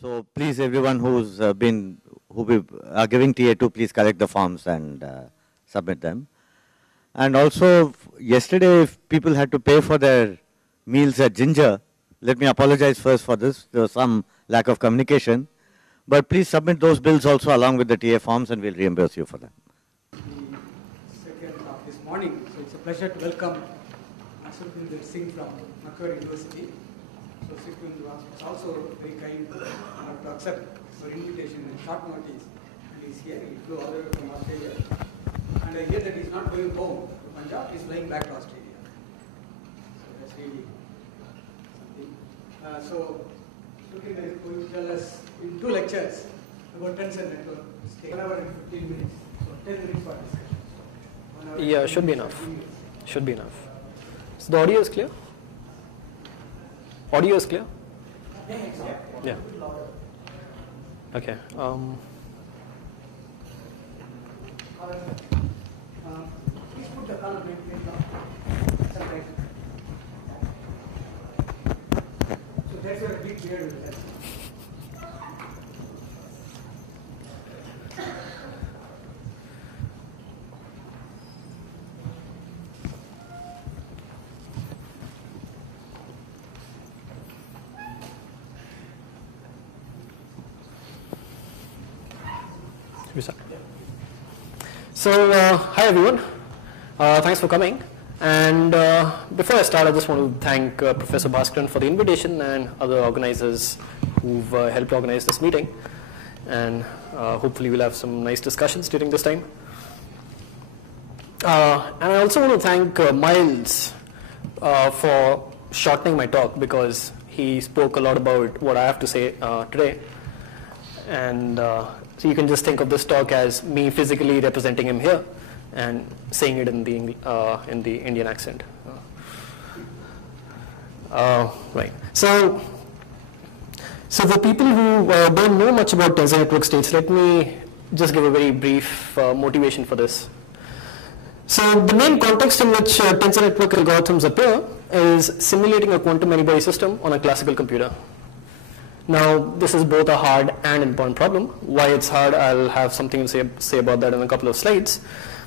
So please, everyone who's are giving TA2, please collect the forms and submit them. And also, yesterday, if people had to pay for their meals at Ginger, let me apologize first for this. There was some lack of communication. But please submit those bills also along with the TA forms, and we'll reimburse you for them. Second of this morning, so it's a pleasure to welcome Ashupinder Singh from Macquarie University. So Ashupinder was also very kind to accept our invitation in short notice, and he's here. He flew all the way from Australia, and I hear that he's not going home to Punjab. He's flying back to Australia. So that's really something. So Ashupinder is going to tell us in 2 lectures about tensor network. 1 hour and 15 minutes. So 10 minutes for discussion. Yeah, should be enough. Should be enough. So the audio is clear? Audio is clear? Yeah. Okay. Please put the color down. So that's where a big beard will help. So, hi everyone. Thanks for coming. And before I start, I just want to thank Professor Bhaskaran for the invitation and other organizers who've helped organize this meeting. And hopefully we'll have some nice discussions during this time. And I also want to thank Miles for shortening my talk, because he spoke a lot about what I have to say today. And so you can just think of this talk as me physically representing him here and saying it in the Indian accent. Right. So for people who don't know much about tensor network states, let me just give a very brief motivation for this. So the main context in which tensor network algorithms appear is simulating a quantum many-body system on a classical computer. Now, this is both a hard and important problem. Why it's hard, I'll have something to say about that in a couple of slides.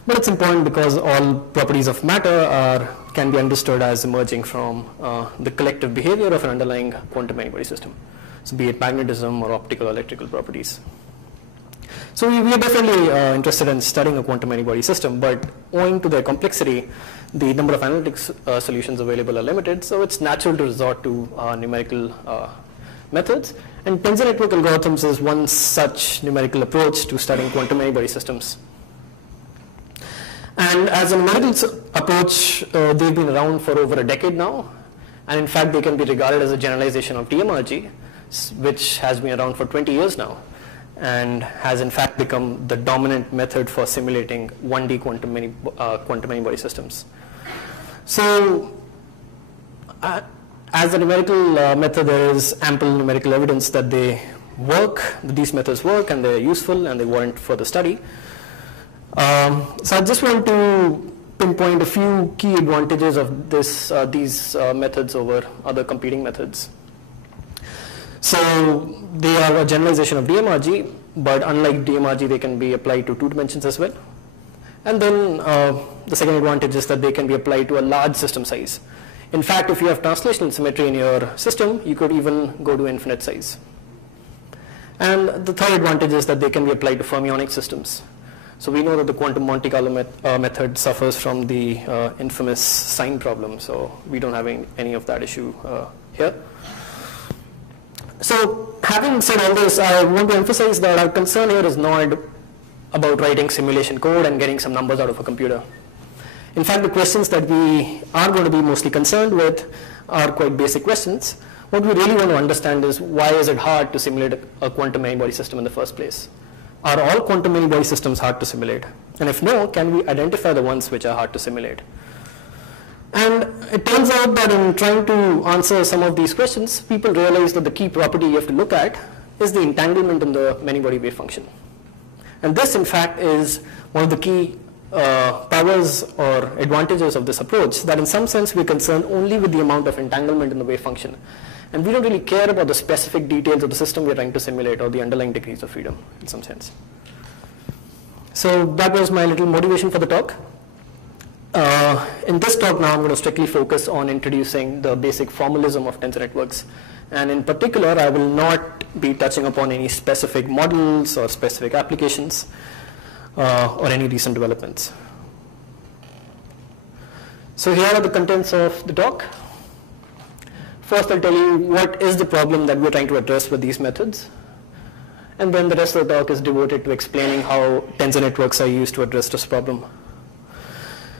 But it's important because all properties of matter can be understood as emerging from the collective behavior of an underlying quantum many-body system. So be it magnetism or optical or electrical properties. So we are definitely interested in studying a quantum many-body system, but owing to their complexity, the number of analytics solutions available are limited, so it's natural to resort to numerical methods, and tensor network algorithms is one such numerical approach to studying quantum many-body systems. And as a numerical approach, they've been around for over a decade now, and in fact they can be regarded as a generalization of DMRG, which has been around for 20 years now, and has in fact become the dominant method for simulating 1D quantum many-body systems. So as a numerical method, there is ample numerical evidence that they work, that these methods work, and they're useful, and they warrant further study. So I just want to pinpoint a few key advantages of these methods over other competing methods. So they are a generalization of DMRG, but unlike DMRG, they can be applied to 2 dimensions as well. And then the second advantage is that they can be applied to a large system size. In fact, if you have translational symmetry in your system, you could even go to infinite size. And the third advantage is that they can be applied to fermionic systems. So we know that the quantum Monte Carlo method suffers from the infamous sign problem, so we don't have any of that issue here. So having said all this, I want to emphasize that our concern here is not about writing simulation code and getting some numbers out of a computer. In fact, the questions that we are going to be mostly concerned with are quite basic questions. What we really want to understand is, why is it hard to simulate a quantum many-body system in the first place? Are all quantum many-body systems hard to simulate? And if no, can we identify the ones which are hard to simulate? And it turns out that in trying to answer some of these questions, people realize that the key property you have to look at is the entanglement in the many-body wave function. And this, in fact, is one of the key powers or advantages of this approach, that in some sense we're concerned only with the amount of entanglement in the wave function. And we don't really care about the specific details of the system we're trying to simulate or the underlying degrees of freedom in some sense. So that was my little motivation for the talk. In this talk now I'm going to strictly focus on introducing the basic formalism of tensor networks. And in particular, I will not be touching upon any specific models or specific applications or any recent developments. So here are the contents of the talk. First, I'll tell you what is the problem that we're trying to address with these methods. And then the rest of the talk is devoted to explaining how tensor networks are used to address this problem.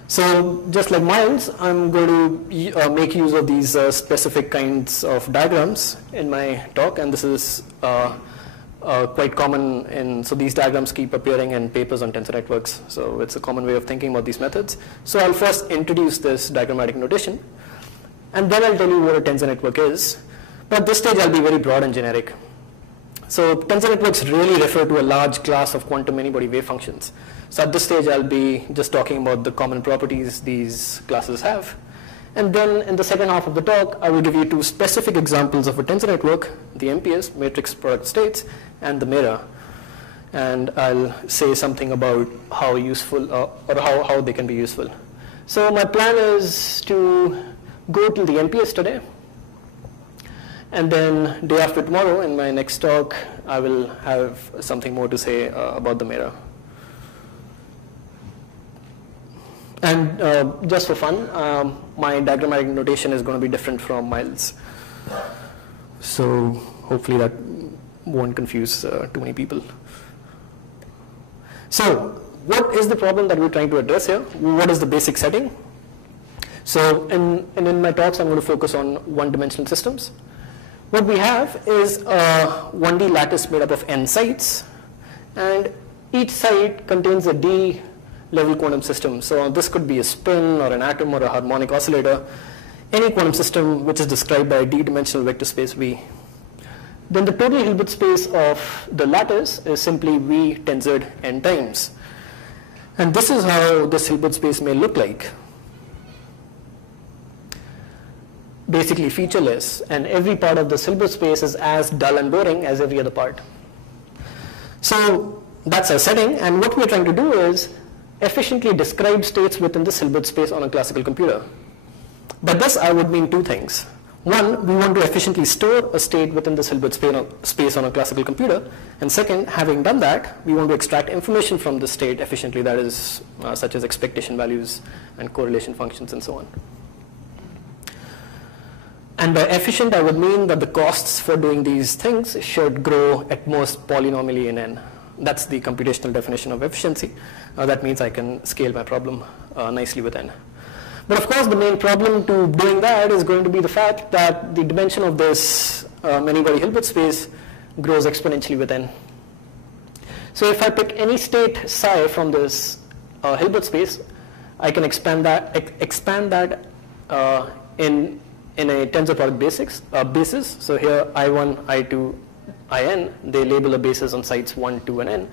So just like Miles, I'm going to make use of these specific kinds of diagrams in my talk, and this is quite common so these diagrams keep appearing in papers on tensor networks, so it's a common way of thinking about these methods. So I'll first introduce this diagrammatic notation, and then I'll tell you what a tensor network is. But at this stage I'll be very broad and generic. So tensor networks really refer to a large class of quantum many-body wave functions. So at this stage I'll be just talking about the common properties these classes have. And then in the second half of the talk, I will give you two specific examples of a tensor network, the MPS, matrix product states, and the mirror. And I'll say something about how useful, or how they can be useful. So my plan is to go to the MPS today. And then day after tomorrow, in my next talk, I will have something more to say about the mirror. And just for fun, my diagrammatic notation is going to be different from Miles. So hopefully that won't confuse too many people. So what is the problem that we're trying to address here? What is the basic setting? So in my talks, I'm going to focus on one-dimensional systems. What we have is a 1D lattice made up of n sites, and each site contains a d-level quantum system. So this could be a spin or an atom or a harmonic oscillator, any quantum system which is described by a d-dimensional vector space V. Then the total Hilbert space of the lattice is simply V tensored n times. And this is how this Hilbert space may look like. Basically featureless, and every part of this Hilbert space is as dull and boring as every other part. So that's our setting, and what we're trying to do is efficiently describe states within this Hilbert space on a classical computer. By this I would mean two things. One, we want to efficiently store a state within this Hilbert space on a classical computer, and second, having done that, we want to extract information from the state efficiently, that is, such as expectation values and correlation functions and so on. And by efficient, I would mean that the costs for doing these things should grow at most polynomially in n. That's the computational definition of efficiency. That means I can scale my problem nicely with n. But of course, the main problem to doing that is going to be the fact that the dimension of this many-body Hilbert space grows exponentially with n. So if I pick any state psi from this Hilbert space, I can expand that in a tensor product basis. So here I1, I2, In, they label a basis on sites 1, 2, and n.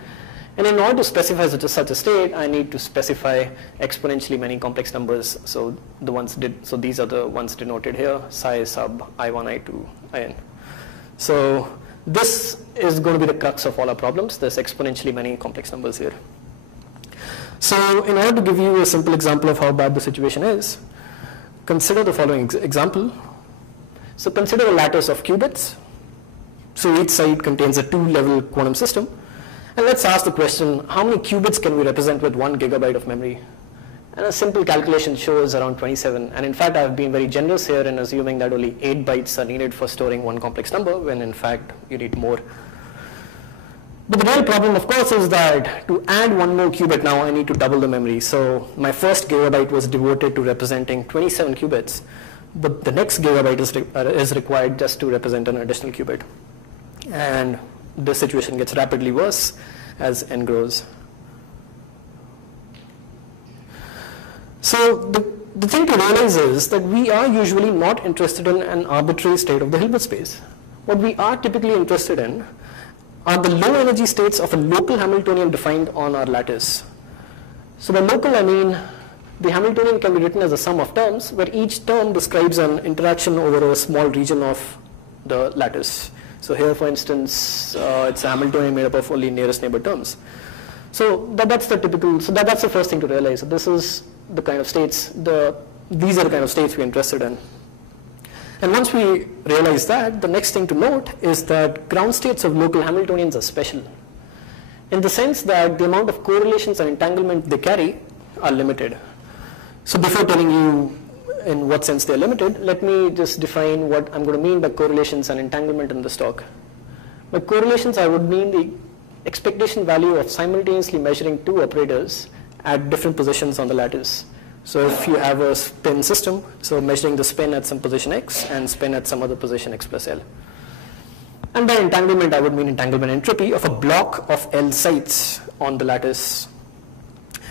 And in order to specify such a state, I need to specify exponentially many complex numbers. So these are the ones denoted here: psi sub I1, I2, In. So this is going to be the crux of all our problems. There's exponentially many complex numbers here. So in order to give you a simple example of how bad the situation is, consider the following example. So consider a lattice of qubits. So each site contains a 2-level quantum system. And let's ask the question, how many qubits can we represent with 1 gigabyte of memory? And a simple calculation shows around 27. And in fact, I've been very generous here in assuming that only 8 bytes are needed for storing one complex number, when in fact you need more. But the real problem, of course, is that to add one more qubit now, I need to double the memory. So my first gigabyte was devoted to representing 27 qubits, but the next gigabyte is required just to represent an additional qubit. And the situation gets rapidly worse as n grows. So the thing to realize is that we are usually not interested in an arbitrary state of the Hilbert space. What we are typically interested in are the low energy states of a local Hamiltonian defined on our lattice. So by local, I mean the Hamiltonian can be written as a sum of terms where each term describes an interaction over a small region of the lattice. So here, for instance, it's a Hamiltonian made up of only nearest neighbor terms. So that's the typical, so that's the first thing to realize. So this is the kind of states, these are the kind of states we're interested in. And once we realize that, the next thing to note is that ground states of local Hamiltonians are special, in the sense that the amount of correlations and entanglement they carry are limited. So before telling you in what sense they're limited, let me just define what I'm going to mean by correlations and entanglement in this talk. By correlations, I would mean the expectation value of simultaneously measuring two operators at different positions on the lattice. So if you have a spin system, so measuring the spin at some position x and spin at some other position x plus L. And by entanglement, I would mean entanglement entropy of a block of L sites on the lattice.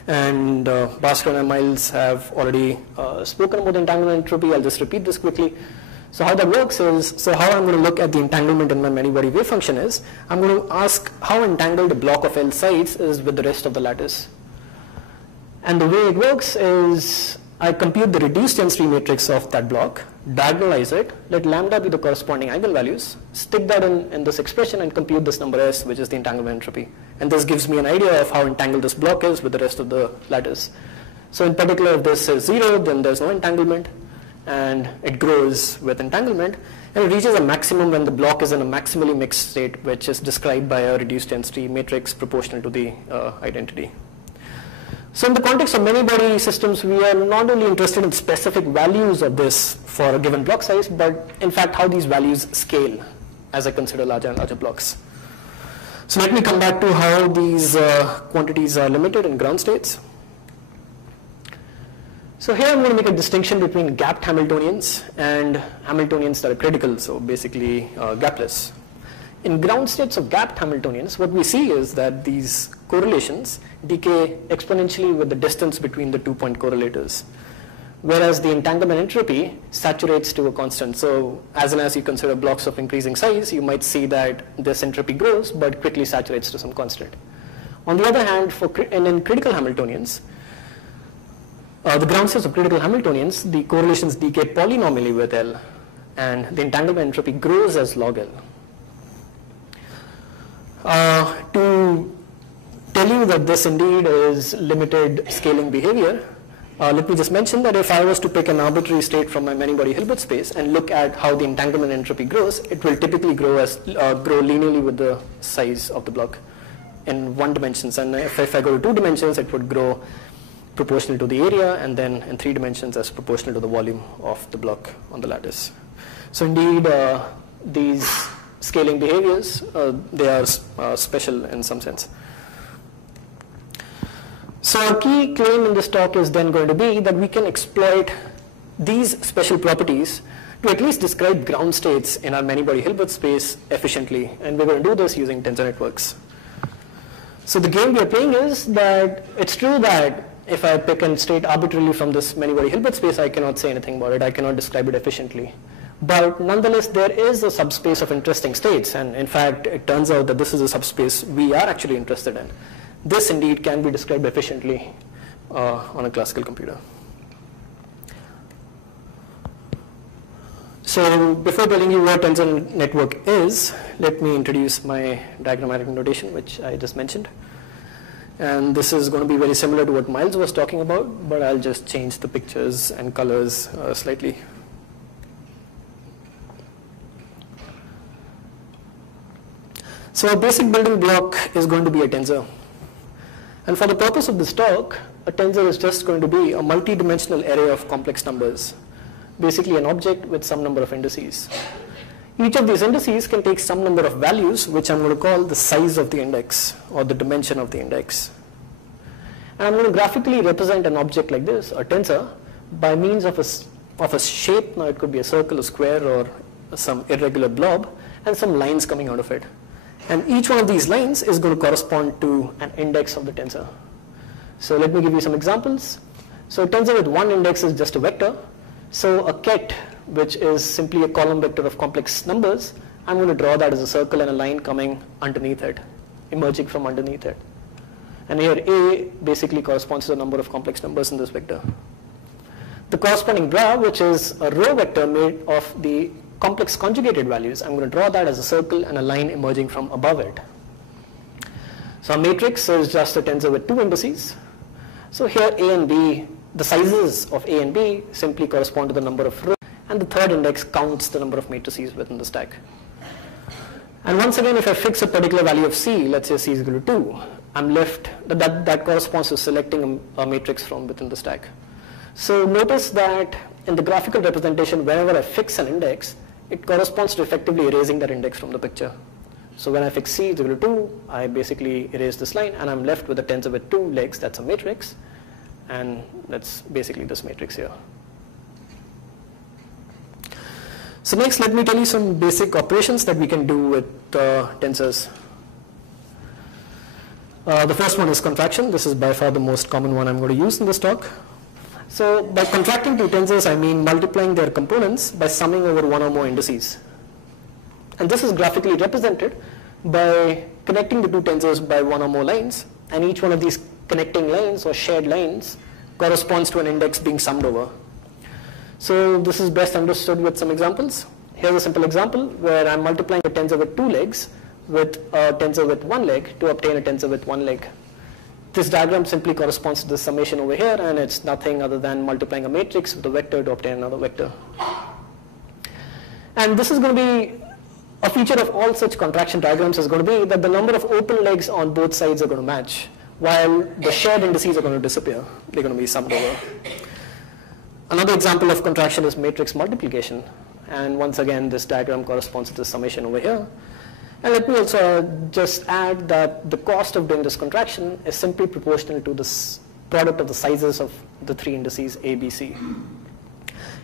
And Bhaskar and Miles have already spoken about entanglement entropy. I'll just repeat this quickly. So how that works is, so how I'm going to look at the entanglement in my many-body wave function is, I'm going to ask how entangled a block of L sites is with the rest of the lattice. And the way it works is, I compute the reduced density matrix of that block, diagonalize it, let lambda be the corresponding eigenvalues, stick that in this expression and compute this number S, which is the entanglement entropy. And this gives me an idea of how entangled this block is with the rest of the lattice. So in particular, if this is 0, then there's no entanglement, and it grows with entanglement, and it reaches a maximum when the block is in a maximally mixed state, which is described by a reduced density matrix proportional to the identity. So in the context of many-body systems, we are not only interested in specific values of this for a given block size, but in fact how these values scale as I consider larger and larger blocks. So let me come back to how these quantities are limited in ground states. So here I'm going to make a distinction between gapped Hamiltonians and Hamiltonians that are critical, so basically gapless. In ground states of gapped Hamiltonians, what we see is that these correlations decay exponentially with the distance between the 2-point correlators, whereas the entanglement entropy saturates to a constant. So as and as you consider blocks of increasing size, you might see that this entropy grows but quickly saturates to some constant. On the other hand, in critical Hamiltonians, the ground states of critical Hamiltonians, the correlations decay polynomially with L, and the entanglement entropy grows as log L. To tell you that this indeed is limited scaling behavior, let me just mention that if I was to pick an arbitrary state from my many-body Hilbert space and look at how the entanglement entropy grows, it will typically grow linearly with the size of the block in 1 dimensions. And if I go to 2 dimensions, it would grow proportional to the area, and then in 3 dimensions as proportional to the volume of the block on the lattice. So indeed, these scaling behaviors, they are special in some sense. So our key claim in this talk is then going to be that we can exploit these special properties to at least describe ground states in our many-body Hilbert space efficiently, and we're going to do this using tensor networks. So the game we are playing is that it's true that if I pick a state arbitrarily from this many-body Hilbert space, I cannot say anything about it, I cannot describe it efficiently. But nonetheless, there is a subspace of interesting states, and in fact, it turns out that this is a subspace we are actually interested in. This indeed can be described efficiently on a classical computer. So before telling you what tensor network is, let me introduce my diagrammatic notation, which I just mentioned. And this is going to be very similar to what Miles was talking about, but I'll just change the pictures and colors slightly. So our basic building block is going to be a tensor. And for the purpose of this talk, a tensor is just going to be a multi-dimensional array of complex numbers, basically an object with some number of indices. Each of these indices can take some number of values, which I'm going to call the size of the index or the dimension of the index. And I'm going to graphically represent an object like this, a tensor, by means of a shape. Now it could be a circle, a square, or some irregular blob, and some lines coming out of it. And each one of these lines is going to correspond to an index of the tensor. So let me give you some examples. So a tensor with one index is just a vector. So a ket, which is simply a column vector of complex numbers, I'm going to draw that as a circle and a line coming underneath it, emerging from underneath it. And here A basically corresponds to the number of complex numbers in this vector. The corresponding bra, which is a row vector made of the complex conjugated values, I'm going to draw that as a circle and a line emerging from above it. So a matrix is just a tensor with two indices. So here A and B, the sizes of A and B simply correspond to the number of rows, and the third index counts the number of matrices within the stack. And once again, if I fix a particular value of C, let's say C is equal to 2, I'm left, that corresponds to selecting a matrix from within the stack. So notice that in the graphical representation, whenever I fix an index, it corresponds to effectively erasing that index from the picture. So when I fix C is equal to 2, I basically erase this line, and I'm left with a tensor with two legs, that's a matrix, and that's basically this matrix here. So next, let me tell you some basic operations that we can do with tensors. The first one is contraction. This is by far the most common one I'm going to use in this talk. So by contracting two tensors, I mean multiplying their components by summing over one or more indices. And this is graphically represented by connecting the two tensors by one or more lines, and each one of these connecting lines or shared lines corresponds to an index being summed over. So this is best understood with some examples. Here's a simple example where I'm multiplying a tensor with two legs with a tensor with one leg to obtain a tensor with one leg. This diagram simply corresponds to the summation over here, and it's nothing other than multiplying a matrix with a vector to obtain another vector. And this is going to be a feature of all such contraction diagrams is going to be that the number of open legs on both sides are going to match, while the shared indices are going to disappear. They're going to be summed over. Another example of contraction is matrix multiplication. And once again, this diagram corresponds to the summation over here. And let me also just add that the cost of doing this contraction is simply proportional to this product of the sizes of the three indices A, B, C.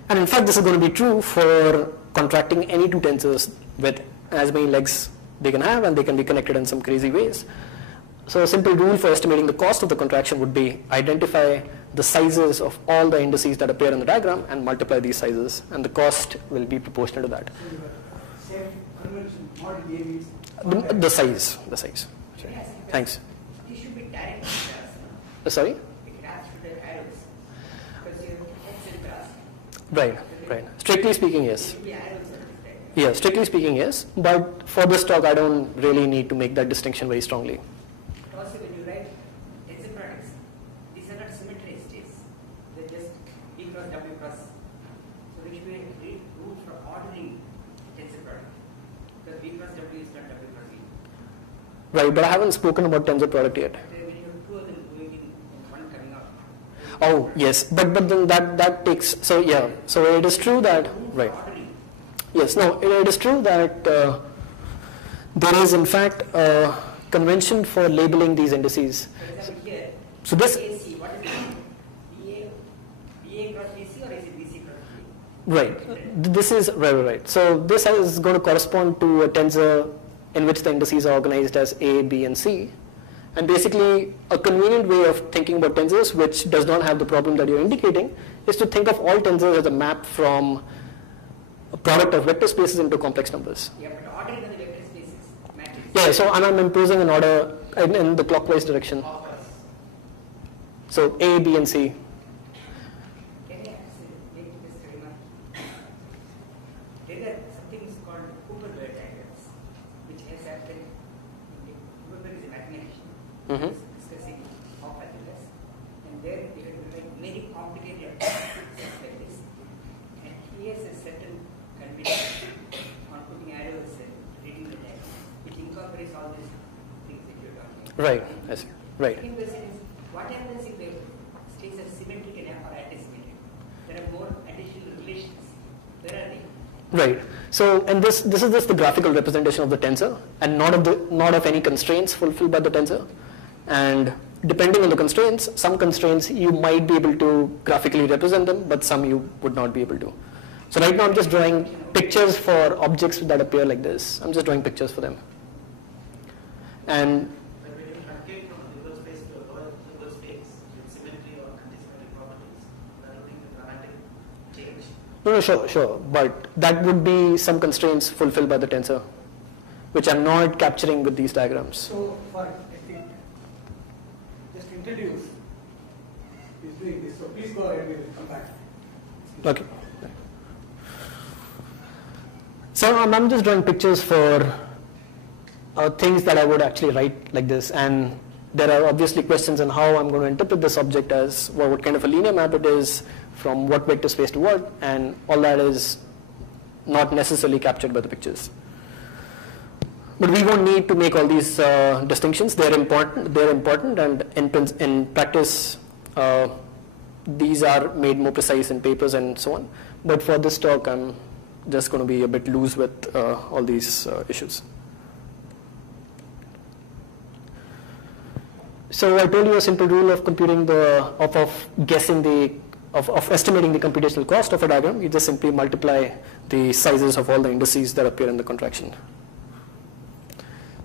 And in fact, this is going to be true for contracting any two tensors with as many legs they can have, and they can be connected in some crazy ways. So a simple rule for estimating the cost of the contraction would be identify the sizes of all the indices that appear in the diagram and multiply these sizes, and the cost will be proportional to that. So same convention, model A means The size. Sure. Yes, Thanks. it should be direct Sorry? It has to be arrows. Because you have X grass. Right. Strictly speaking, yes. It should be arrows on this diagram. Yeah, strictly speaking, yes. But for this talk, I don't really need to make that distinction very strongly. Also, when you write tensor products, these are not symmetry states. They're just B cross W cross. So we should read rules for ordering tensor product. Because B cross W is not W cross E. Right, but I haven't spoken about tensor product yet. When you have two of them going in one coming out. Oh, yes, but then that takes, so yeah, so it is true that, right. Yes, no, it is true that there is in fact a convention for labeling these indices. For example, here, So this, AC, what is it? BA cross BC or is it BC cross B? right, this is, right. So this is going to correspond to a tensor in which the indices are organized as A, B, and C. And basically, a convenient way of thinking about tensors, which does not have the problem that you're indicating, is to think of all tensors as a map from a product of vector spaces into complex numbers. Yeah, but ordering of the vector spaces matrix. Yeah, so I'm imposing an order in the clockwise direction. So A, B, and C. Can I make this remark? There are some things called Cooper-Ware diagrams, which has happened. Cooper is a mathematician discussing half calculus, and there you have to write very complicated things like this. And he has a certain conviction on putting arrows and reading the diagram, which incorporates all these things that you're talking about. Right, I see. Right. Second question is, what happens if the states are symmetric or antisymmetric? There are more additional relations. Where are they? Right. So, and this is just the graphical representation of the tensor, and not of any constraints fulfilled by the tensor. And depending on the constraints, some constraints you might be able to graphically represent them, but some you would not be able to. So right now I'm just drawing pictures for objects that appear like this. I'm just drawing pictures for them. And But when you truncate from a Hilbert space to a lower Hilbert space with symmetry or antisymmetric properties, that would be a dramatic change. no, sure. But that would be some constraints fulfilled by the tensor, which I'm not capturing with these diagrams. So for I think introduce who is doing this. So please go ahead, we will come back. Okay. So I'm just drawing pictures for things that I would actually write like this, and there are obviously questions on how I'm going to interpret this object as what kind of a linear map it is, from what vector space to what, and all that is not necessarily captured by the pictures. But we won't need to make all these distinctions. They're important, and in practice, these are made more precise in papers and so on. But for this talk, I'm just going to be a bit loose with all these issues. So I told you a simple rule of computing of estimating the computational cost of a diagram. You just simply multiply the sizes of all the indices that appear in the contraction.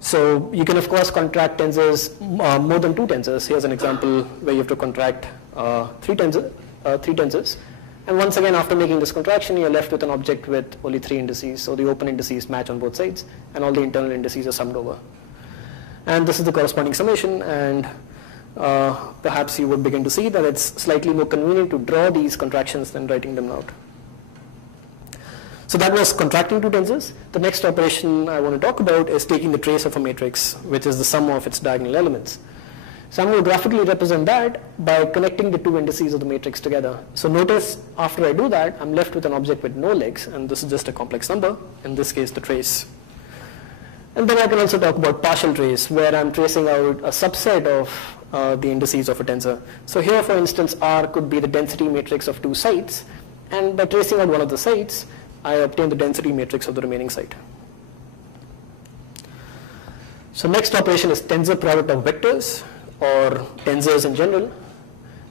So you can of course contract tensors more than 2 tensors. Here's an example where you have to contract 3 tensors. And once again, after making this contraction, you're left with an object with only 3 indices. So the open indices match on both sides, and all the internal indices are summed over. And this is the corresponding summation, and perhaps you would begin to see that it's slightly more convenient to draw these contractions than writing them out. So that was contracting 2 tensors. The next operation I want to talk about is taking the trace of a matrix, which is the sum of its diagonal elements. So I'm going to graphically represent that by connecting the 2 indices of the matrix together. So notice after I do that, I'm left with an object with no legs, and this is just a complex number, in this case the trace. And then I can also talk about partial trace, where I'm tracing out a subset of the indices of a tensor. So here, for instance, R could be the density matrix of 2 sites, and by tracing out one of the sites, I obtain the density matrix of the remaining site. So next operation is tensor product of vectors, or tensors in general.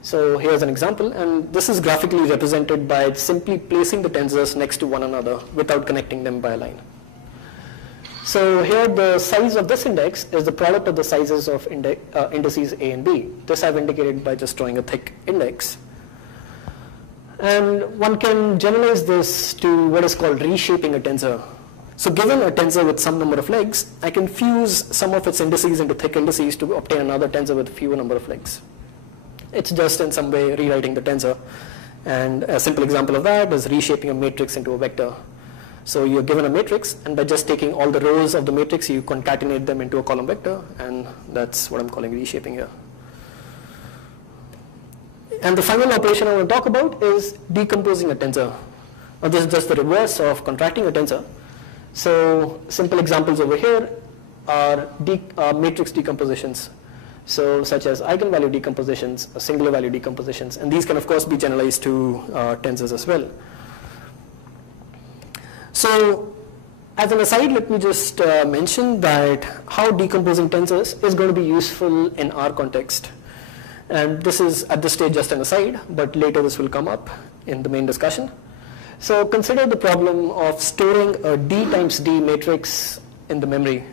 So here's an example, and this is graphically represented by simply placing the tensors next to one another without connecting them by a line. So here the size of this index is the product of the sizes of indices A and B. This I've indicated by just drawing a thick index. And one can generalize this to what is called reshaping a tensor. So given a tensor with some number of legs, I can fuse some of its indices into thick indices to obtain another tensor with fewer number of legs. It's just in some way rewriting the tensor. And a simple example of that is reshaping a matrix into a vector. So you're given a matrix, and by just taking all the rows of the matrix, you concatenate them into a column vector, and that's what I'm calling reshaping here. And the final operation I want to talk about is decomposing a tensor. Now this is just the reverse of contracting a tensor. So simple examples over here are matrix decompositions. So such as eigenvalue decompositions, singular value decompositions, and these can of course be generalized to tensors as well. So as an aside, let me just mention that how decomposing tensors is going to be useful in our context. And this is at this stage just an aside, but later this will come up in the main discussion. So consider the problem of storing a D times D matrix in the memory.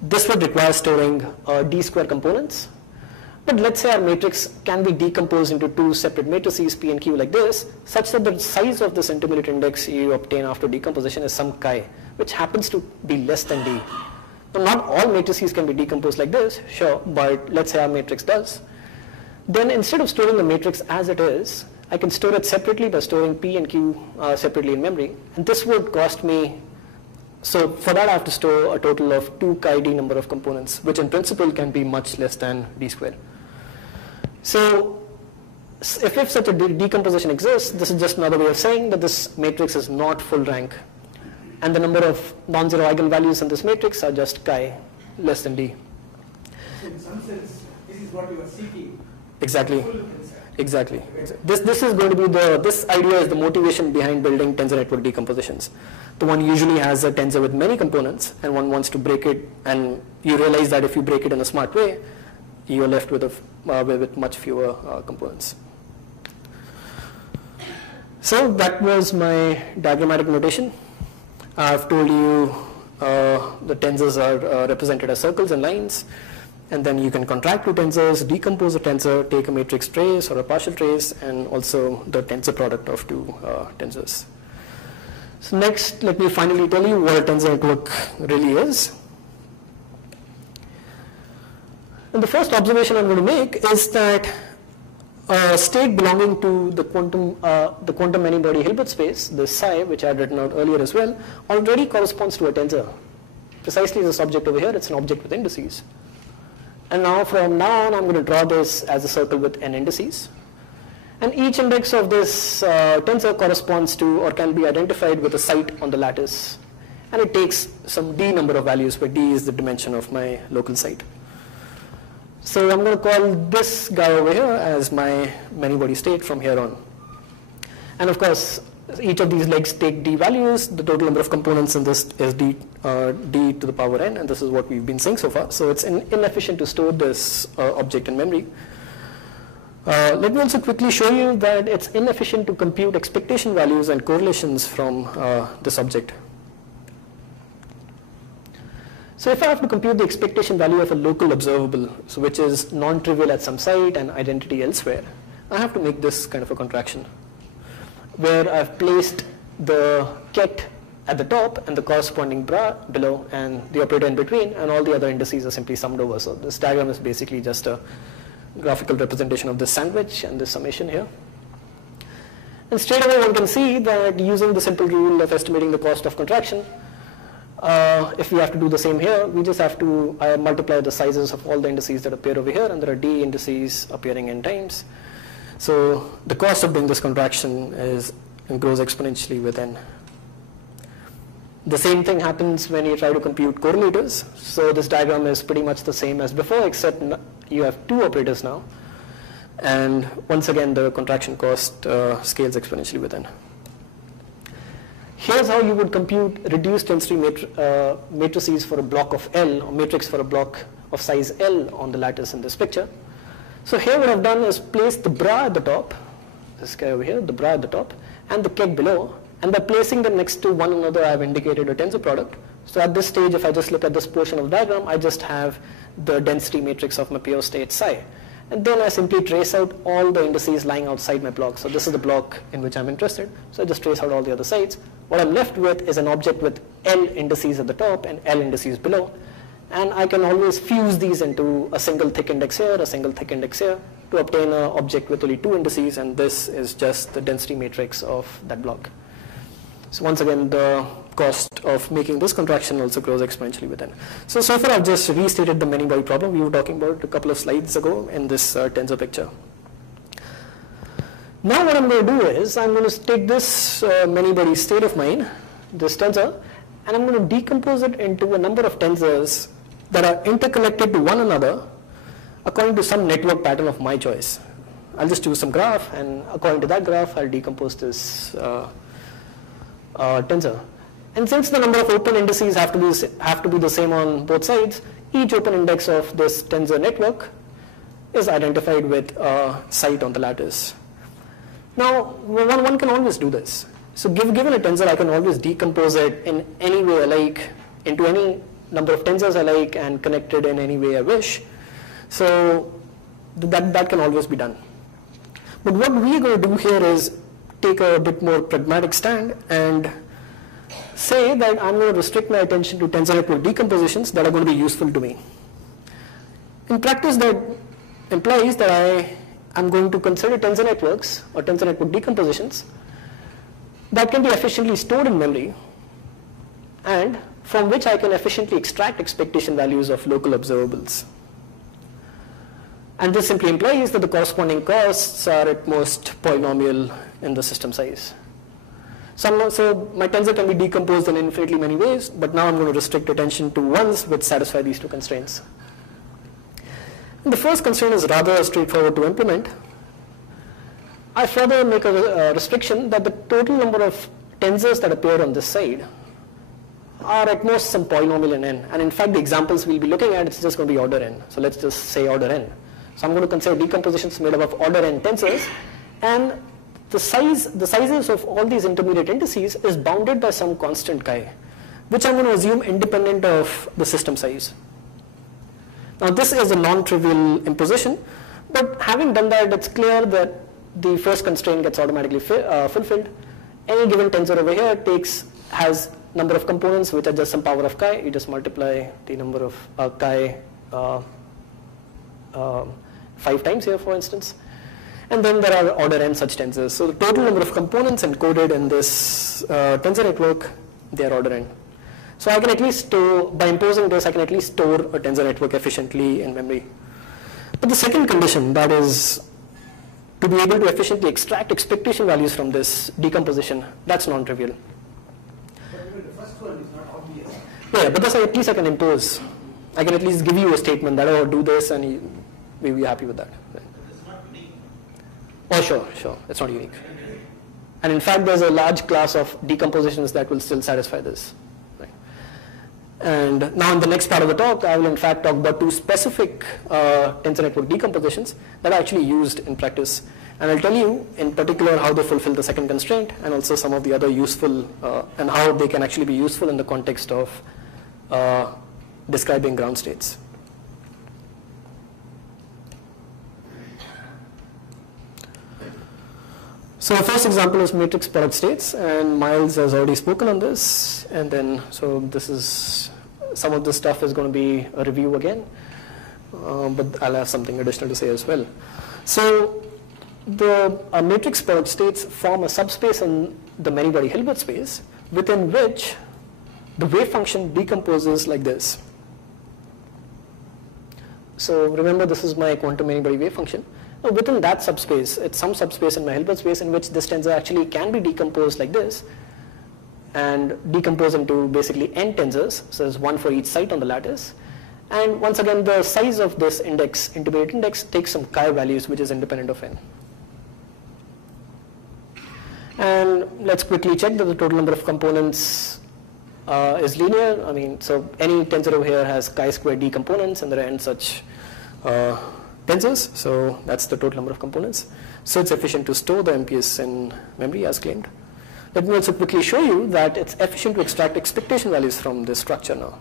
This would require storing D square components. But let's say our matrix can be decomposed into 2 separate matrices, P and Q, like this, such that the size of this intermediate index you obtain after decomposition is some chi, which happens to be less than D. Now, not all matrices can be decomposed like this, sure, but let's say our matrix does. Then instead of storing the matrix as it is, I can store it separately by storing P and Q separately in memory. And this would cost me, so for that I have to store a total of 2 chi D number of components, which in principle can be much less than D squared. So if such a decomposition exists, this is just another way of saying that this matrix is not full rank. And the number of non-zero eigenvalues in this matrix are just chi, less than D. So in some sense, this is what you are seeking. Exactly. Exactly. This is going to be this idea is the motivation behind building tensor network decompositions. The one usually has a tensor with many components, and one wants to break it, and you realize that if you break it in a smart way, you're left with much fewer components. So that was my diagrammatic notation. I've told you the tensors are represented as circles and lines. And then you can contract 2 tensors, decompose a tensor, take a matrix trace or a partial trace, and also the tensor product of 2 tensors. So next, let me finally tell you what a tensor network really is. And the first observation I'm going to make is that a state belonging to the quantum many-body Hilbert space, this psi, which I had written out earlier as well, already corresponds to a tensor. Precisely this object over here, it's an object with indices. And now from now on, I'm going to draw this as a circle with n indices. And each index of this tensor corresponds to or can be identified with a site on the lattice. And it takes some d number of values, where d is the dimension of my local site. So I'm going to call this guy over here as my many-body state from here on. And of course, each of these legs take d values. The total number of components in this is d to the power n, and this is what we've been saying so far. So it's inefficient to store this object in memory. Let me also quickly show you that it's inefficient to compute expectation values and correlations from this object. So if I have to compute the expectation value of a local observable, so which is non-trivial at some site and identity elsewhere, I have to make this kind of a contraction, where I've placed the ket at the top and the corresponding bra below and the operator in between, and all the other indices are simply summed over. So this diagram is basically just a graphical representation of this sandwich and this summation here. And straight away one can see that using the simple rule of estimating the cost of contraction, if we have to do the same here, we just have to multiply the sizes of all the indices that appear over here, and there are d indices appearing n times. So the cost of doing this contraction grows exponentially with n. The same thing happens when you try to compute correlators. So this diagram is pretty much the same as before, except you have two operators now. And once again, the contraction cost scales exponentially with n. Here's how you would compute reduced density matrices for a block of L, or matrix for a block of size L on the lattice in this picture. So here what I've done is placed the bra at the top, this guy over here, the bra at the top, and the keg below, and by placing them next to one another, I've indicated a tensor product. So at this stage, if I just look at this portion of the diagram, I just have the density matrix of my pure state psi. And then I simply trace out all the indices lying outside my block. So this is the block in which I'm interested. So I just trace out all the other sides. What I'm left with is an object with L indices at the top and L indices below. And I can always fuse these into a single thick index here, a single thick index here, to obtain an object with only two indices, and this is just the density matrix of that block. So once again, the cost of making this contraction also grows exponentially with n. So far I've just restated the many-body problem we were talking about a couple of slides ago in this tensor picture. Now what I'm going to do is I'm going to take this many-body state of mine, this tensor, and I'm going to decompose it into a number of tensors that are interconnected to one another according to some network pattern of my choice. I'll just choose some graph, and according to that graph, I'll decompose this tensor. And since the number of open indices have to be the same on both sides, each open index of this tensor network is identified with a site on the lattice. Now, one can always do this. So given a tensor, I can always decompose it in any way I like, into any number of tensors I like, and connect it in any way I wish. So that can always be done. But what we're going to do here is take a bit more pragmatic stand and say that I'm going to restrict my attention to tensor network decompositions that are going to be useful to me. In practice, that implies that I am going to consider tensor networks or tensor network decompositions that can be efficiently stored in memory and from which I can efficiently extract expectation values of local observables. And this simply implies that the corresponding costs are at most polynomial in the system size. So my tensor can be decomposed in infinitely many ways, but now I'm going to restrict attention to ones which satisfy these two constraints. And the first constraint is rather straightforward to implement. I further make a restriction that the total number of tensors that appear on this side are at most some polynomial in n. And in fact, the examples we'll be looking at, it's just going to be order n. So let's just say order n. So I'm going to consider decompositions made up of order n tensors, and the sizes of all these intermediate indices is bounded by some constant chi, which I'm going to assume independent of the system size. Now this is a non-trivial imposition, but having done that, it's clear that the first constraint gets automatically fulfilled. Any given tensor over here has number of components which are just some power of chi. You just multiply the number of chi 5 times here, for instance. And then there are order n such tensors. So the total number of components encoded in this tensor network, they are order n. So I can at least store, by imposing this, I can at least store a tensor network efficiently in memory. But the second condition, that is to be able to efficiently extract expectation values from this decomposition, that's non-trivial. But even the first one is not obvious. Yeah, but that's at least I can impose. I can at least give you a statement that, oh, do this, and we'll be happy with that. It's not unique. Oh, sure, it's not unique. And in fact, there's a large class of decompositions that will still satisfy this. Right? And now in the next part of the talk, I will in fact talk about 2 specific tensor network decompositions that are actually used in practice. And I'll tell you in particular how they fulfill the second constraint, and also some of the other useful, and how they can actually be useful in the context of describing ground states. So the first example is matrix product states, and Miles has already spoken on this, and then so this is, some of this stuff is going to be a review again, but I'll have something additional to say as well. So the matrix product states form a subspace in the many-body Hilbert space, within which the wave function decomposes like this. So remember, this is my quantum many-body wave function. Now within that subspace, it's some subspace in my Hilbert space in which this tensor actually can be decomposed like this, and decompose into basically n tensors, so there's one for each site on the lattice. And once again, the size of this index, intermediate index, takes some chi values which is independent of n. And let's quickly check that the total number of components is linear. I mean, so any tensor over here has chi squared d components, and there are n such tensors, so that's the total number of components. So it's efficient to store the MPS in memory as claimed. Let me also quickly show you that it's efficient to extract expectation values from this structure now.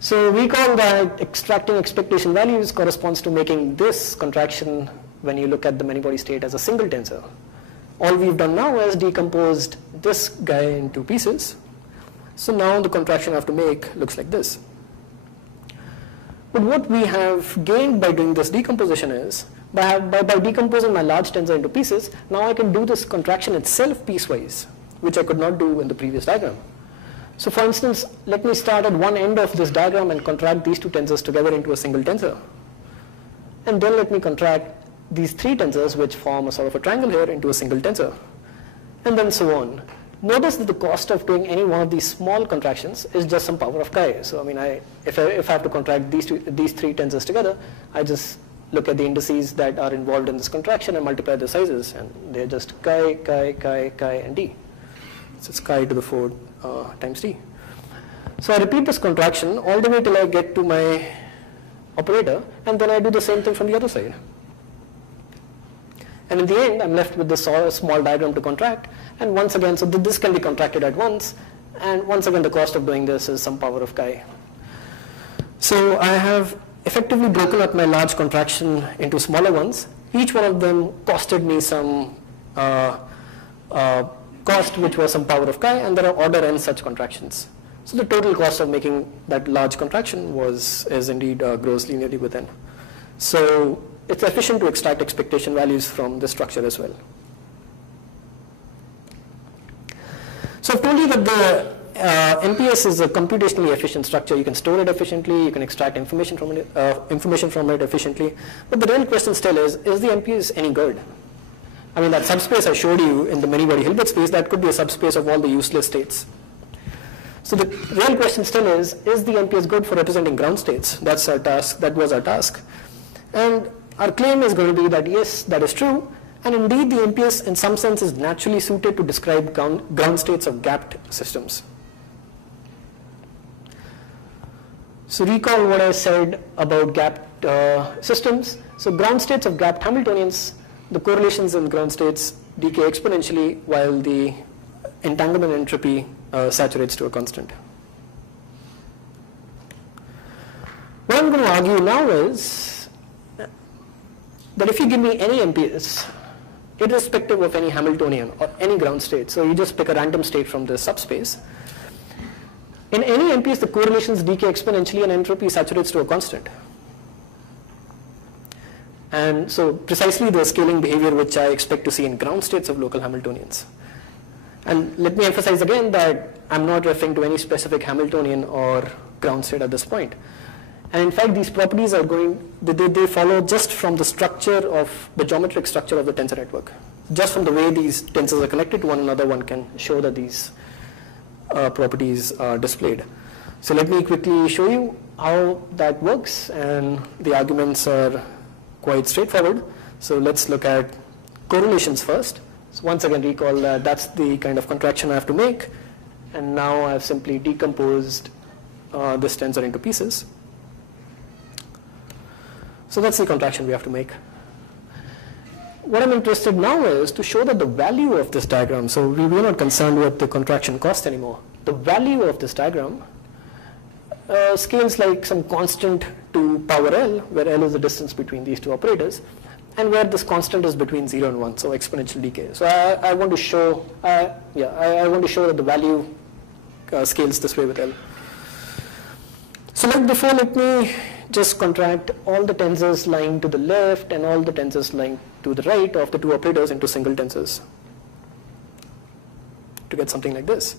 So recall that extracting expectation values corresponds to making this contraction, when you look at the many-body state, as a single tensor. All we've done now is decomposed this guy into pieces. So now the contraction I have to make looks like this. But what we have gained by doing this decomposition is, by decomposing my large tensor into pieces, now I can do this contraction itself piecewise, which I could not do in the previous diagram. So for instance, let me start at one end of this diagram and contract these 2 tensors together into a single tensor. And then let me contract these 3 tensors, which form a sort of a triangle here, into a single tensor. And then so on. Notice that the cost of doing any one of these small contractions is just some power of chi. So I mean, if I have to contract these 3 tensors together, I just look at the indices that are involved in this contraction and multiply the sizes, and they're just chi, and d. So it's chi to the 4 times d. So I repeat this contraction all the way till I get to my operator, and then I do the same thing from the other side. And in the end, I'm left with this small diagram to contract. And once again, so this can be contracted at once. And once again, the cost of doing this is some power of chi. So I have effectively broken up my large contraction into smaller ones. Each one of them costed me some cost, which was some power of chi. And there are order n such contractions. So the total cost of making that large contraction is indeed grows linearly with n. So it's efficient to extract expectation values from this structure as well. So I've told you that the MPS is a computationally efficient structure. You can store it efficiently, you can extract information from it efficiently. But the real question still is the MPS any good? I mean, that subspace I showed you in the many-body Hilbert space, that could be a subspace of all the useless states. So the real question still is the MPS good for representing ground states? That's our task. That was our task. And our claim is going to be that yes, that is true, and indeed the MPS in some sense is naturally suited to describe ground states of gapped systems. So recall what I said about gapped systems. So ground states of gapped Hamiltonians, the correlations in ground states decay exponentially while the entanglement entropy saturates to a constant. What I'm going to argue now is that if you give me any MPS, irrespective of any Hamiltonian or any ground state, so you just pick a random state from this subspace, in any MPS the correlations decay exponentially and entropy saturates to a constant. And so precisely the scaling behavior which I expect to see in ground states of local Hamiltonians. And let me emphasize again that I'm not referring to any specific Hamiltonian or ground state at this point. And in fact, these properties are they follow just from the structure of the geometric structure of the tensor network. Just from the way these tensors are connected to one another, one can show that these properties are displayed. So let me quickly show you how that works, and the arguments are quite straightforward. So let's look at correlations first. So once again, recall that that's the kind of contraction I have to make, and now I've simply decomposed this tensor into pieces. So that's the contraction we have to make. What I'm interested now is to show that the value of this diagram, so we're not concerned with the contraction cost anymore. The value of this diagram scales like some constant to power L, where L is the distance between these two operators, and where this constant is between 0 and 1, so exponential decay. So I want to show, I want to show that the value scales this way with L. So like before, let me just contract all the tensors lying to the left and all the tensors lying to the right of the two operators into single tensors to get something like this.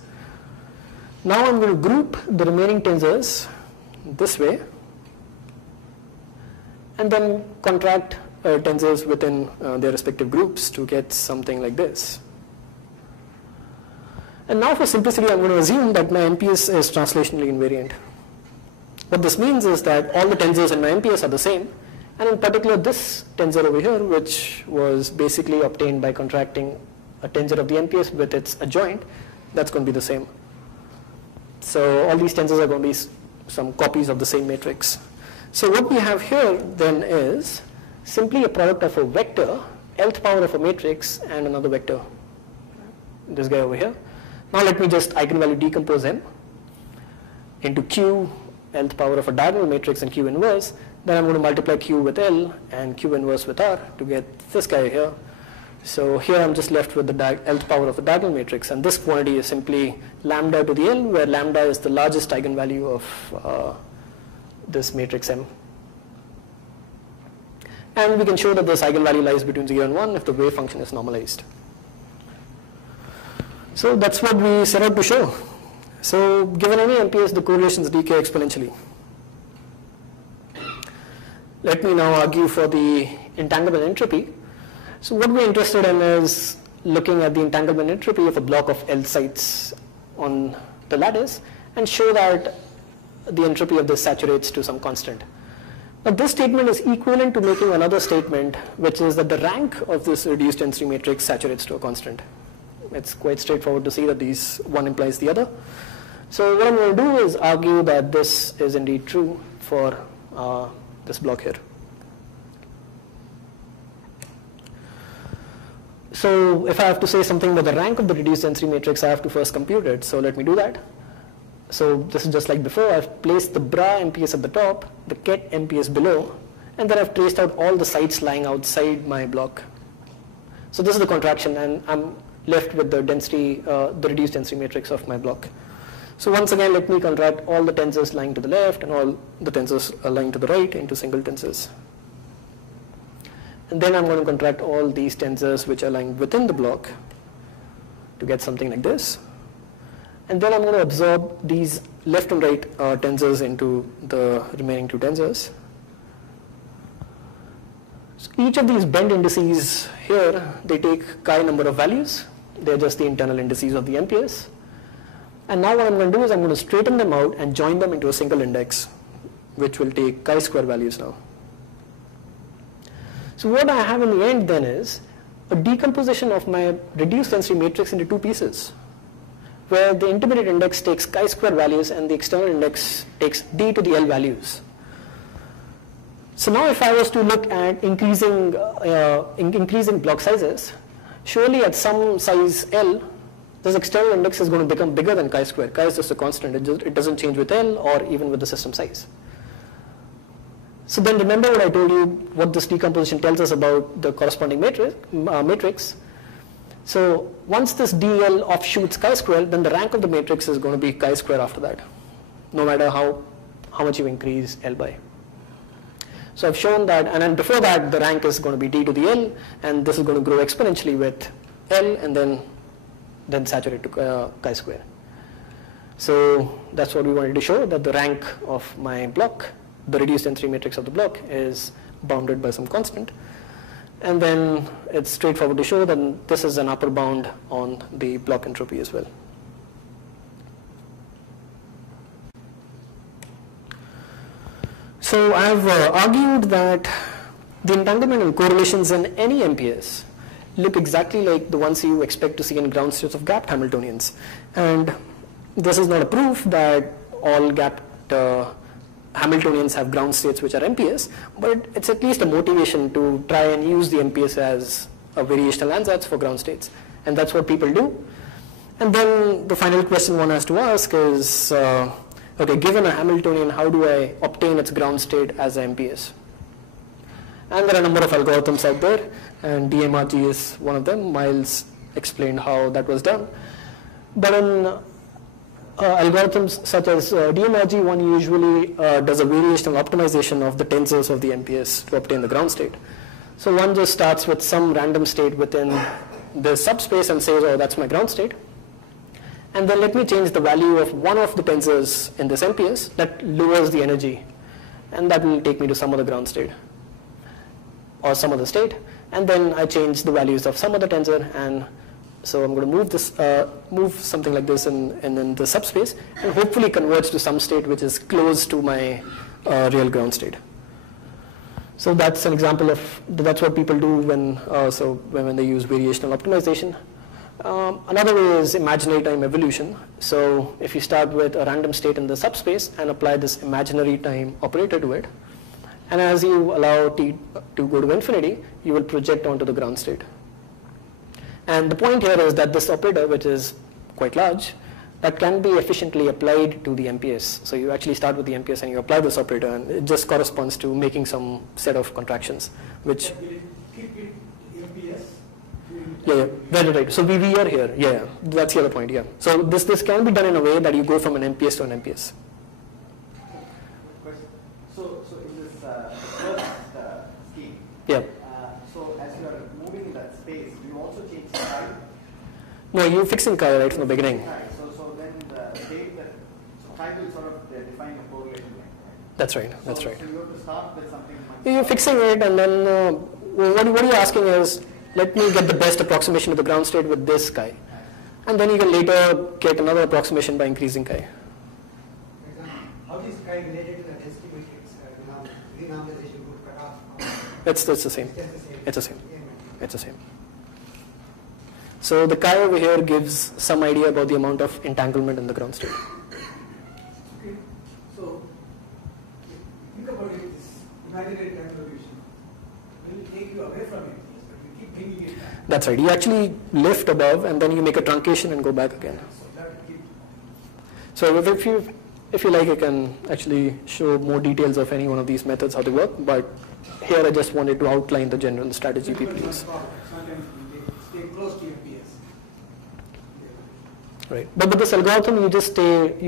Now I'm going to group the remaining tensors this way and then contract tensors within their respective groups to get something like this. And now for simplicity, I'm going to assume that my MPS is translationally invariant. What this means is that all the tensors in my MPS are the same, and in particular this tensor over here, which was basically obtained by contracting a tensor of the MPS with its adjoint, that's going to be the same. So all these tensors are going to be some copies of the same matrix. So what we have here then is simply a product of a vector, nth power of a matrix, and another vector, this guy over here. Now let me just eigenvalue decompose him into Q, nth power of a diagonal matrix, and Q inverse. Then I'm going to multiply Q with L and Q inverse with R to get this guy here. So here I'm just left with the nth power of the diagonal matrix, and this quantity is simply lambda to the L, where lambda is the largest eigenvalue of this matrix M. And we can show that this eigenvalue lies between 0 and 1 if the wave function is normalized. So that's what we set out to show. So given any MPS, the correlations decay exponentially. Let me now argue for the entanglement entropy. So what we're interested in is looking at the entanglement entropy of a block of L sites on the lattice and show that the entropy of this saturates to some constant. Now this statement is equivalent to making another statement, which is that the rank of this reduced density matrix saturates to a constant. It's quite straightforward to see that these one implies the other. So what I'm going to do is argue that this is indeed true for this block here. So if I have to say something about the rank of the reduced density matrix, I have to first compute it. So let me do that. So this is just like before. I've placed the bra MPS at the top, the ket MPS below, and then I've traced out all the sites lying outside my block. So this is the contraction, and I'm left with the density, the reduced density matrix of my block. So once again, let me contract all the tensors lying to the left and all the tensors lying to the right into single tensors. And then I'm going to contract all these tensors which are lying within the block to get something like this. And then I'm going to absorb these left and right tensors into the remaining two tensors. So each of these bend indices here, they take chi number of values. They're just the internal indices of the MPS. And now what I'm going to do is I'm going to straighten them out and join them into a single index, which will take chi-square values now. So what I have in the end then is a decomposition of my reduced density matrix into two pieces, where the intermediate index takes chi-square values and the external index takes d to the L values. So now if I was to look at increasing block sizes, surely at some size L, this external index is going to become bigger than chi-square. Chi is just a constant. It doesn't change with L or even with the system size. So then remember what I told you, what this decomposition tells us about the corresponding matrix. So once this DL offshoots chi-square, then the rank of the matrix is going to be chi-square after that, no matter how much you increase L by. So I've shown that, and then before that, the rank is going to be d to the L, and this is going to grow exponentially with L, and then saturate to chi square. So that's what we wanted to show, that the rank of my block, the reduced density matrix of the block, is bounded by some constant. And then it's straightforward to show that this is an upper bound on the block entropy as well. So I've argued that the entanglement and correlations in any MPS look exactly like the ones you expect to see in ground states of gapped Hamiltonians. And this is not a proof that all gapped Hamiltonians have ground states which are MPS, but it's at least a motivation to try and use the MPS as a variational ansatz for ground states. And that's what people do. And then the final question one has to ask is, okay, given a Hamiltonian, how do I obtain its ground state as an MPS? And there are a number of algorithms out there, and DMRG is one of them. Miles explained how that was done. But in algorithms such as DMRG, one usually does a variational optimization of the tensors of the MPS to obtain the ground state. So one just starts with some random state within the subspace and says, oh, that's my ground state. And then let me change the value of one of the tensors in this MPS that lowers the energy. And that will take me to some other ground state or some other state. And then I change the values of some other tensor, and so I'm going to move this, move something like this in the subspace, and hopefully converge to some state which is close to my real ground state. So that's an example of, that's what people do when they use variational optimization. Another way is imaginary time evolution. So if you start with a random state in the subspace and apply this imaginary time operator to it, and as you allow t to go to infinity, you will project onto the ground state. And the point here is that this operator, which is quite large, that can be efficiently applied to the MPS. So you actually start with the MPS and you apply this operator, and it just corresponds to making some set of contractions, which... Keep it MPS. Yeah, right. So we are here. Yeah, that's the other point. Yeah. So this can be done in a way that you go from an MPS to an MPS. So in this first scheme, Yeah. so as you are moving in that space, do you also change the time? No, you're fixing chi right from the beginning. Right. So then the state that time will sort of define a correlation length, right? That's right. That's right. So you have to start with something. You're fixing it, and then what you're asking is, let me get the best approximation to the ground state with this chi. And then you can later get another approximation by increasing chi. For example, how is chi related to the density matrix? Renormalization group cutoff? It's the same. It's the same. It's the same. So the chi over here gives some idea about the amount of entanglement in the ground state. Okay. So think about it, this imaginary time evolution will take you away from it, but you keep bringing it back. That's right. You actually lift above, and then you make a truncation and go back again. So that will keep. So if you like, I can actually show more details of any one of these methods, how they work, but here I just wanted to outline the general strategy people use. Sometimes they stay close to MPS. Right. But with this algorithm, you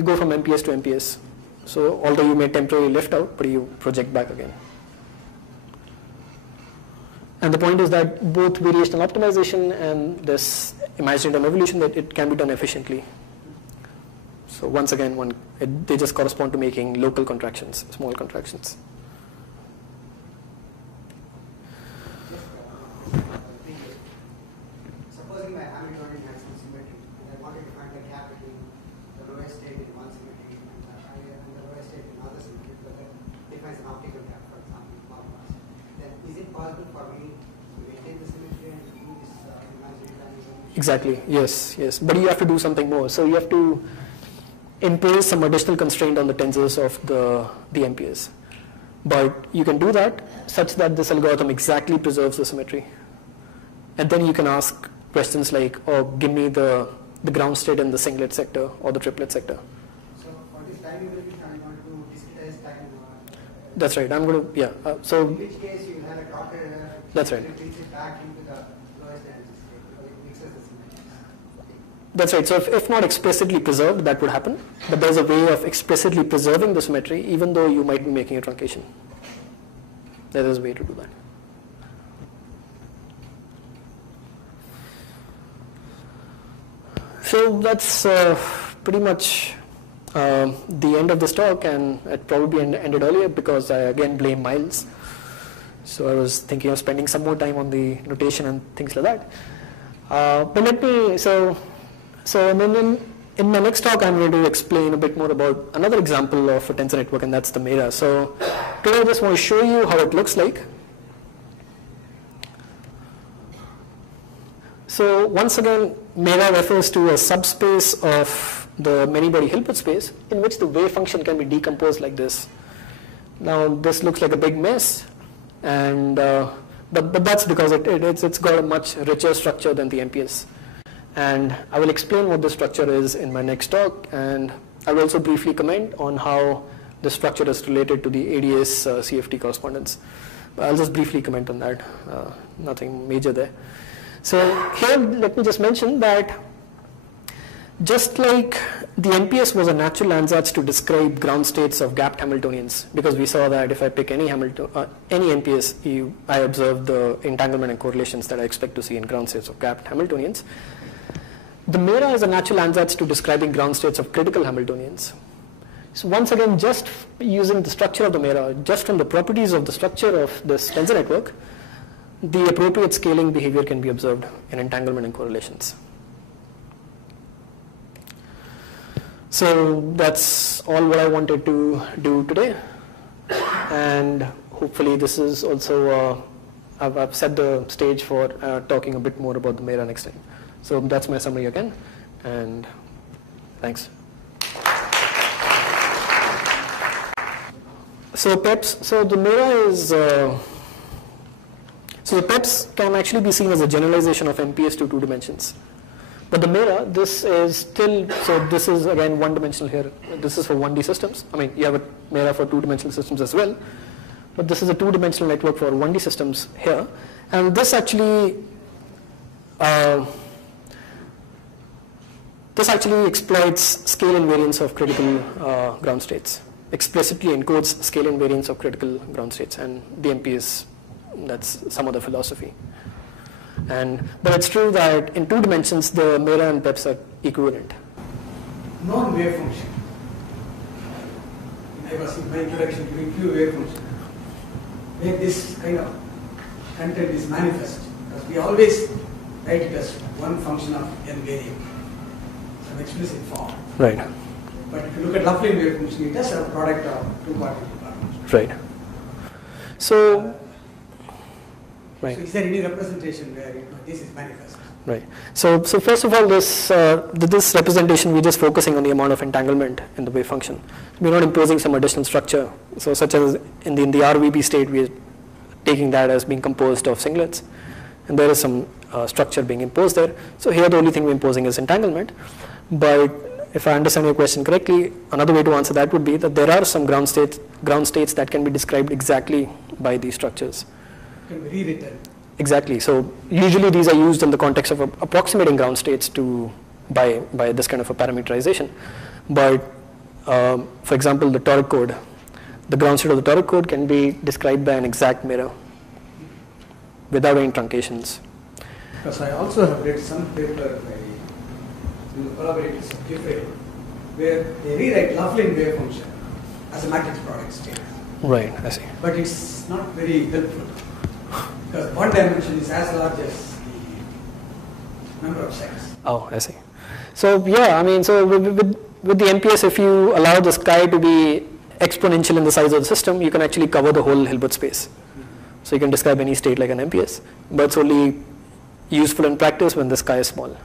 go from MPS to MPS. So although you may temporarily lift out, but you project back again. And the point is that both variational optimization and this imaginary time evolution, that it can be done efficiently. So once again, they just correspond to making local contractions, small contractions. Supposing my Hamiltonian has some symmetry, and I wanted to find the gap between the lowest state in one symmetry and the lowest state in another symmetry, because that defines an optical gap, for example, formula. Then is it possible for me to maintain the symmetry and do this imaginary time evolution? Exactly, yes. But you have to do something more. So you have to impose some additional constraint on the tensors of the MPS. But you can do that such that this algorithm exactly preserves the symmetry. And then you can ask questions like, oh, give me the ground state in the singlet sector or the triplet sector. So for this time evolution, I'm going to discretize time. That's right. I'm going to, yeah. So in which case you will have a dotted error. That's right. It brings it back into the lowest energy state because it mixes the symmetries. that's right. So if not explicitly preserved, that would happen. But there's a way of explicitly preserving the symmetry, even though you might be making a truncation. There is a way to do that. So that's pretty much the end of this talk, and it probably ended earlier because I again blame Miles. So I was thinking of spending some more time on the notation and things like that. But let me, so and then in my next talk I'm going to explain a bit more about another example of a tensor network, and that's the Mera. So today I just want to show you how it looks like. So once again, Mera refers to a subspace of the many-body Hilbert space in which the wave function can be decomposed like this. Now this looks like a big mess, and but that's because it's got a much richer structure than the MPS. And I will explain what the structure is in my next talk, and I will also briefly comment on how the structure is related to the ADS CFT correspondence. But I'll just briefly comment on that, nothing major there. So here, let me just mention that just like the MPS was a natural ansatz to describe ground states of gapped Hamiltonians, because we saw that if I pick any MPS, I observe the entanglement and correlations that I expect to see in ground states of gapped Hamiltonians. The Mera is a natural ansatz to describing ground states of critical Hamiltonians. So once again, just using the structure of the Mera, just from the properties of the structure of this tensor network, the appropriate scaling behavior can be observed in entanglement and correlations. So that's all what I wanted to do today, and hopefully this is also, I've set the stage for talking a bit more about the Mera next time. So that's my summary again, and thanks. So PEPs, so the Mera is, so the PEPs can actually be seen as a generalization of MPS to 2 dimensions. But the Mera, this is still, so this is again one-dimensional here. This is for 1D systems. I mean, you have a Mera for 2-dimensional systems as well. But this is a 2-dimensional network for 1D systems here. And this actually exploits scale invariance of critical ground states. Explicitly encodes scale invariance of critical ground states. And the MPS, that's some other philosophy. But it's true that in 2 dimensions, the Mera and PEPs are equivalent. Known wave function. I was in my introduction giving few wave function, where this kind of content is manifest, because we always write it as one function of n variable, some explicit form. Right. But if you look at Laplacian wave function, it has a product of 2-part. Right. So. Right. So is there any representation where this is manifest? Right. So first of all, this representation, we're just focusing on the amount of entanglement in the wave function. We're not imposing some additional structure. So such as in the RVB state, we're taking that as being composed of singlets, and there is some structure being imposed there. So here the only thing we're imposing is entanglement. But if I understand your question correctly, another way to answer that would be that there are some ground states that can be described exactly by these structures. Can be rewritten. Exactly. So usually these are used in the context of approximating ground states by this kind of a parameterization. But for example, the toric code, the ground state of the toric code can be described by an exact Mera without any truncations. Because I also have read some paper by some collaborators of Giffey, where they rewrite Laplacian wave function as a matrix product state. Right, I see. But it's not very helpful, because one dimension is as large as the number of sets. Oh, I see. So yeah, I mean, so with the MPS, if you allow the sky to be exponential in the size of the system, you can actually cover the whole Hilbert space. So you can describe any state like an MPS, but it's only useful in practice when the sky is small.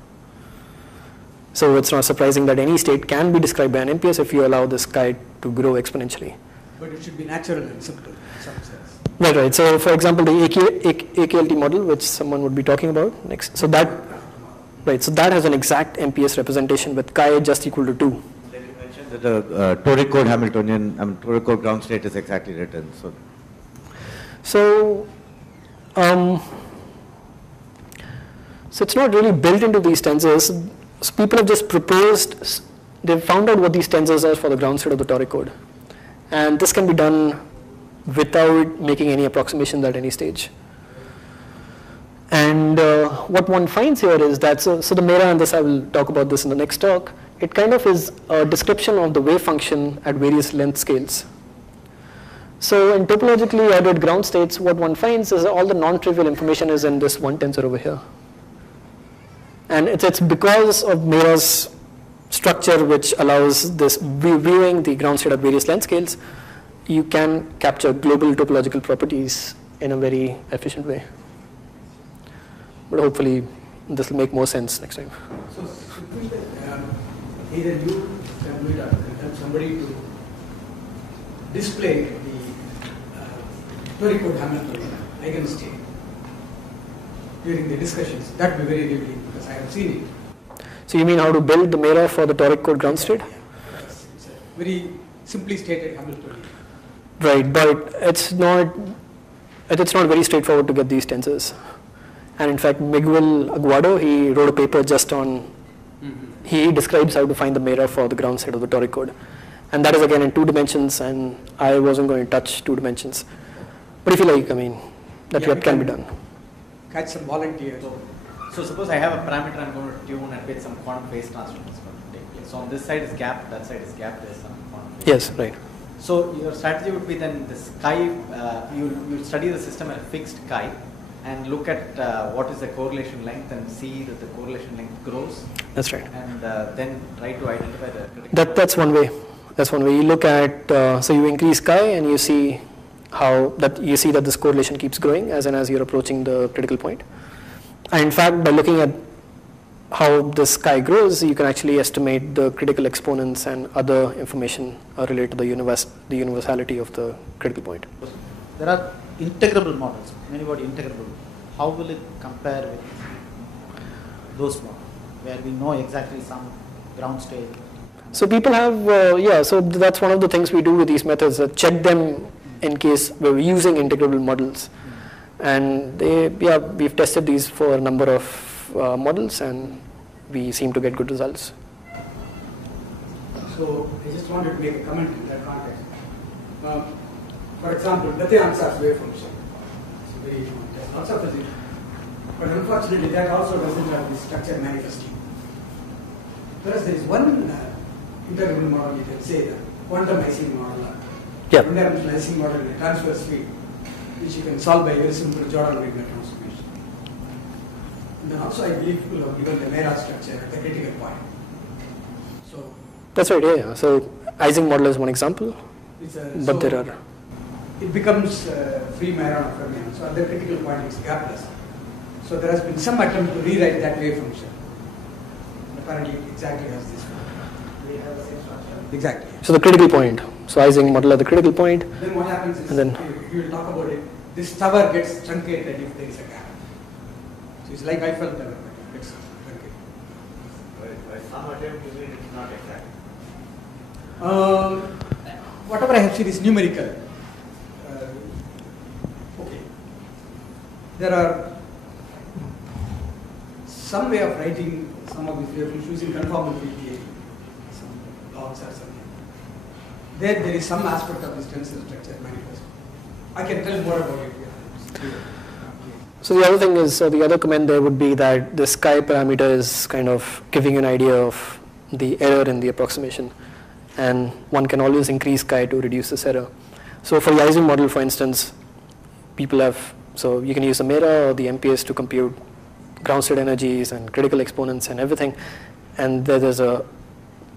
So it's not surprising that any state can be described by an MPS if you allow the sky to grow exponentially. But it should be natural and simple in some sense. Right, right. So for example, the AKLT model, which someone would be talking about next. So that, right, so that has an exact MPS representation with chi just equal to 2. Like you mentioned that the toric code Hamiltonian, toric code ground state is exactly written. So it's not really built into these tensors. So people have just proposed, they've found out what these tensors are for the ground state of the toric code. And this can be done without making any approximations at any stage. And what one finds here is that, so the Mera, and this I will talk about this in the next talk, it kind of is a description of the wave function at various length scales. So in topologically ordered ground states, what one finds is all the non-trivial information is in this one tensor over here. And it's because of Mera's structure which allows this viewing the ground state at various length scales, you can capture global topological properties in a very efficient way. But hopefully this will make more sense next time. So, either you can do it or help somebody to display the toric Hamiltonian eigenstate during the discussions. That would be very revealing because I have seen it. So you mean how to build the Mera for the toric code ground state? Yes, it's a very simply stated Hamiltonian. Right, but it's not very straightforward to get these tensors. And in fact, Miguel Aguado, he wrote a paper just on, he describes how to find the Mera for the ground state of the toric code. And that is again in 2 dimensions, and I wasn't going to touch 2 dimensions. But if you like, I mean, that can be done. Catch some volunteers. So suppose I have a parameter I'm going to tune and with some quantum phase transform is going to take place. So on this side is gap, that side is gap, there's some quantum phase. Yes, right. So your strategy would be then this chi, you study the system at a fixed chi and look at what is the correlation length and see that the correlation length grows. That's right. And then try to identify the critical. That's one way. That's one way. You look at, so you increase chi and you see that this correlation keeps growing as you're approaching the critical point. And in fact, by looking at how this chi grows, you can actually estimate the critical exponents and other information related to the universality of the critical point. There are integrable models, many about integrable. How will it compare with those models, where we know exactly some ground state? So people have, so that's one of the things we do with these methods, check them in case we're using integrable models. And we've tested these for a number of models and we seem to get good results. So I just wanted to make a comment in that context. For example, the ansatz wave function. There's lots of physics. But unfortunately, that also doesn't have the structure manifesting. Whereas there is one integrable model, you can say, the quantum-Ising model, one-dimensional Ising model in a transverse field, which you can solve by a very simple Jordan-Wigner transformation. And then also, I believe people have given the Mera structure at the critical point. So that's right. Yeah. So Ising model is one example, but there are. It becomes free Majorana fermion. So at the critical point, it's gapless. So there has been some attempt to rewrite that wave function. Apparently, it exactly has this one. We have the same structure. Exactly. So the critical point. So Ising model at the critical point. Then what happens is, and then you will talk about it, this tower gets truncated if there is a gap. So it's like Eiffel Tower, but it gets truncated. Some attempt to it, it's not exact. Whatever I have seen is numerical. Okay. There are some way of writing some of these waves using conformal field theory, some logs or something. There is some aspect of this tensor structure manifest. I can tell more about it here. So the other thing is, so the other comment there would be that this chi parameter is kind of giving you an idea of the error in the approximation. And one can always increase chi to reduce this error. So for the Ising model, for instance, people have, so you can use the Mera or the MPS to compute ground state energies and critical exponents and everything. And there's a,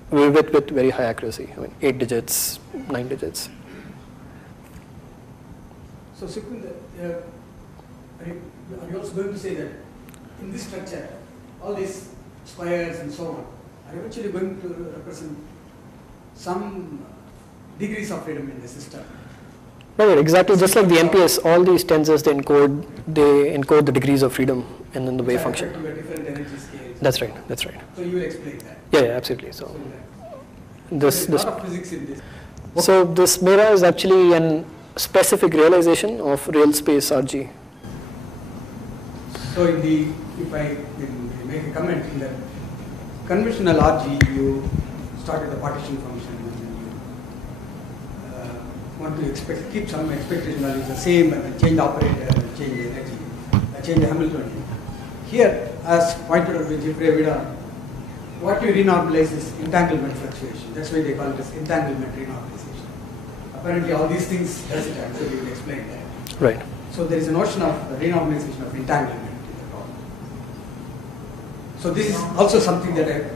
with very high accuracy, I mean 8 digits, 9 digits. So Sukunda, are you also going to say that in this structure, all these squares and so on are eventually going to represent some degrees of freedom in the system? Right, exactly. Just like the MPS, all these tensors they encode the degrees of freedom in the wave function. Different energy scales. That's right. That's right. So you will explain that. Yeah, absolutely. So there's a lot of physics in this. So this Mera is actually an specific realization of real space RG. So if I make a comment in the conventional RG, you started the partition function and then you want to keep some expectation values the same and then change the operator and change the energy, change the Hamiltonian. Here, as pointed out by Jeffrey Vida, what you renormalize is entanglement fluctuation. That's why they call it as entanglement renormalization. Apparently, all these things does it actually, will explain that. Right. So there is a notion of renormalization of entanglement in the problem. So this is also something that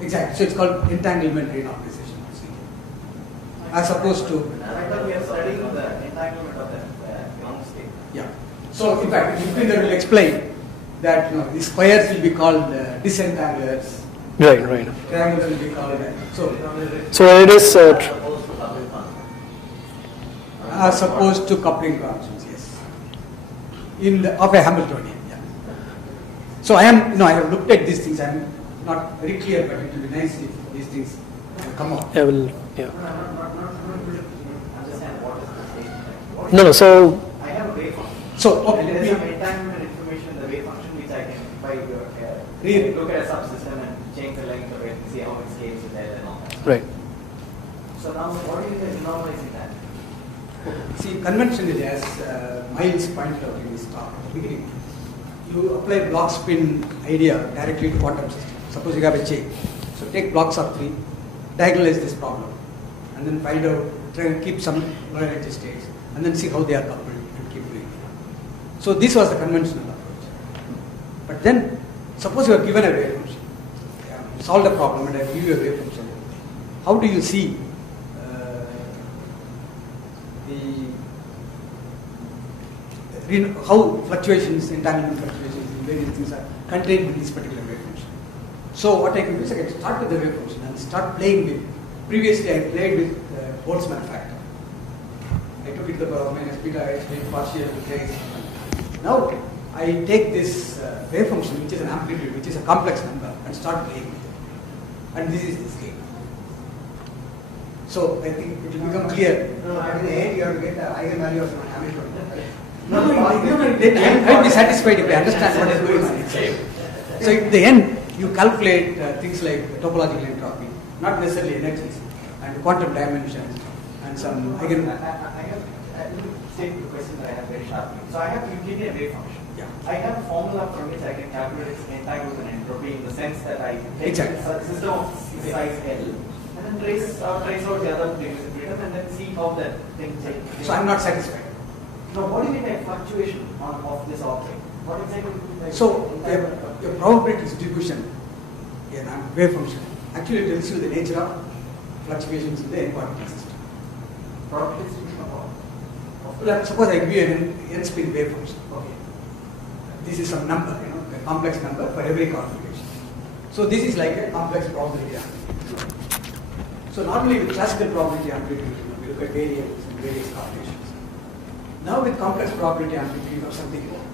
exactly. So it's called entanglement renormalization, as opposed to. I thought we are studying the entanglement of the ground state. Yeah. So in fact, Jupiter will explain that the squares will be called disentanglers. Right, right. Triangles will be called. So it is as opposed to coupling constants, yes. Of a Hamiltonian, yeah. So I have looked at these things. I am not very clear, but it will be nice if these things come out. I will, yeah. Understand what is the state? No, so I have a wave function. So, okay. And there is some entanglement information, the wave function, which I can, by look at a subsystem and change the length of it and see how it scales with that and all that. right. So now, what do you mean normalizing that? See, convention is, as Miles pointed out in his talk at the beginning, you apply block spin idea directly to quantum system. Suppose you have a chain. So take blocks of 3, diagonalize this problem, and then find out, try and keep some lower energy states, and then see how they are coupled and keep doing it. So this was the conventional approach. But then, suppose you are given a wave function, solve the problem and I give you a wave function. How do you see how fluctuations, entanglement fluctuations in various things are contained in this particular wave function? So what I can do is I can start with the wave function and start playing with. Previously I played with Boltzmann factor. I took it to the power of minus beta, I made partial trace. Now I take this wave function, which is an amplitude, which is a complex number, and start playing with it. And this is the scale. So I think it will become clear. No, at the end you have to get the eigenvalue of Hamiltonian. No, I'll be satisfied if I understand what is going on. So in the end, you calculate things like topological entropy, not necessarily energies, and quantum dimensions, and some eigen. I have state the question that I have very sharply. So I have Euclidean wave function. Yeah. I have a formula from which I can calculate its entanglement and entropy in the sense that I take Exactly. a system of size L and then trace out the other degrees of freedom and then see how that thing changes. So I'm not satisfied. Now, what do you mean by fluctuation of this object? What exactly do you mean by So your probability distribution in a wave function actually tells you the nature of fluctuations in the n-quantity system. probability distribution of what? Suppose I give you an n-spin wave function. Okay. This is some number, a complex number for every configuration. So this is like a complex probability amplitude. So normally with classical probability amplitude, we look at variables and various combinations. Now with complex probability amplitude, you have something more,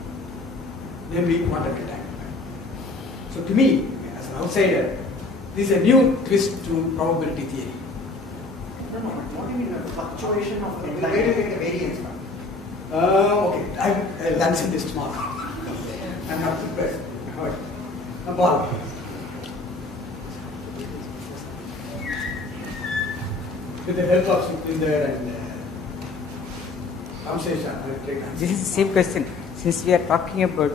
namely quantum entanglement. So to me, as an outsider, this is a new twist to probability theory. No, what do you mean by fluctuation of Where do you get the variance from? Okay, I'll answer this tomorrow. I'm not prepared. A ball. With the help of Supinder and Kamsesha, I'll take answer. This is the same question. Since we are talking about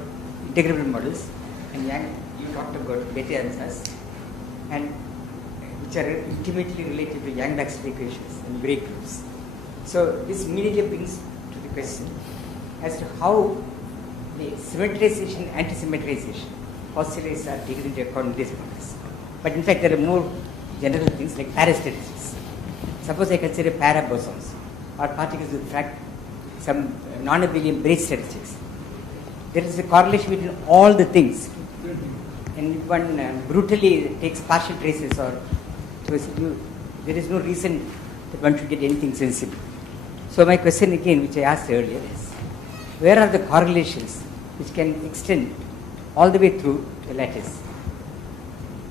integrable models, and you talked about Bethe ansatz, and which are intimately related to Yang-Maxwell equations and break groups. So this immediately brings to the question as to how the symmetrization, anti-symmetrization postulates are taken into account in these models. But in fact, there are more general things like parastatistics. Suppose I consider parabosons or particles with some non-abelian braid statistics. There is a correlation between all the things, and if one brutally takes partial traces or there is no reason that one should get anything sensible. So my question again, which I asked earlier, is where are the correlations which can extend all the way through the lattice,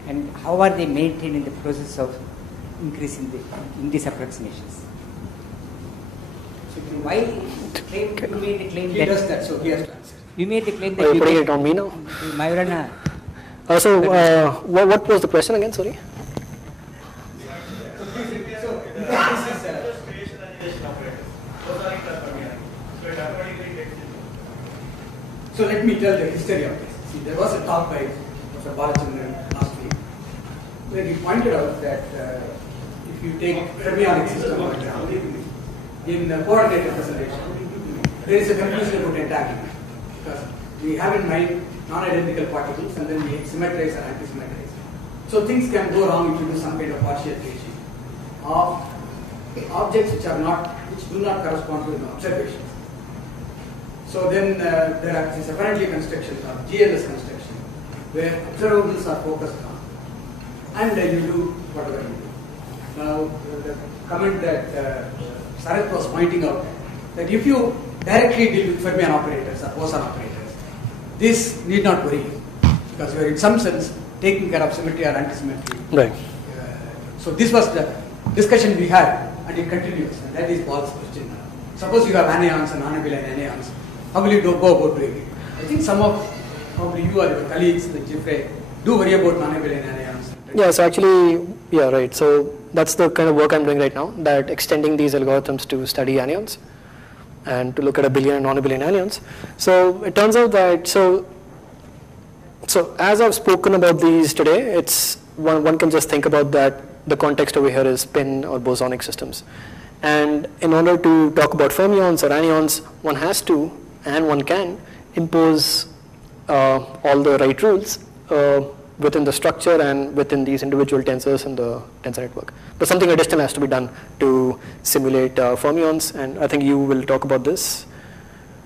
and how are they maintained in the process of increasing in these approximations? So why you made the claim He that does that, so he has to answer. you made the claim Are that you you putting get it on me now? Majorana. What was the question again? Sorry. So in fact, this is So let me tell the history of this. See, there was a talk by Professor Balachandran last week where he pointed out that if you take fermionic system, for example, in coordinate representation, there is a confusion about entanglement because we have in mind non-identical particles and then we symmetrize and anti-symmetrize. So things can go wrong if you do some kind of partial tracing of objects which do not correspond to the observations. So then there are this apparently construction or GLS construction where observables are focused on and then you do whatever you do. Now the comment that Sarath was pointing out that if you directly deal with fermion operators or boson operators, this need not worry you because you are in some sense taking care of symmetry or anti-symmetry. Right. So this was the discussion we had and it continues and that is Paul's question now. Suppose you have anions and non-abelian anions, how will you go about doing it? I think some of probably you or your colleagues like Jeffrey do worry about non-abelian anions. Yeah, so actually, yeah, right. So that's the kind of work I'm doing right now, that extending these algorithms to study anions and to look at abelian and non-abelian anions. So it turns out that, so as I've spoken about these today, it's one can just think about that the context over here is spin or bosonic systems. And in order to talk about fermions or anions, one has to and one can impose all the right rules within the structure and within these individual tensors in the tensor network. But something additional has to be done to simulate fermions, and I think you will talk about this.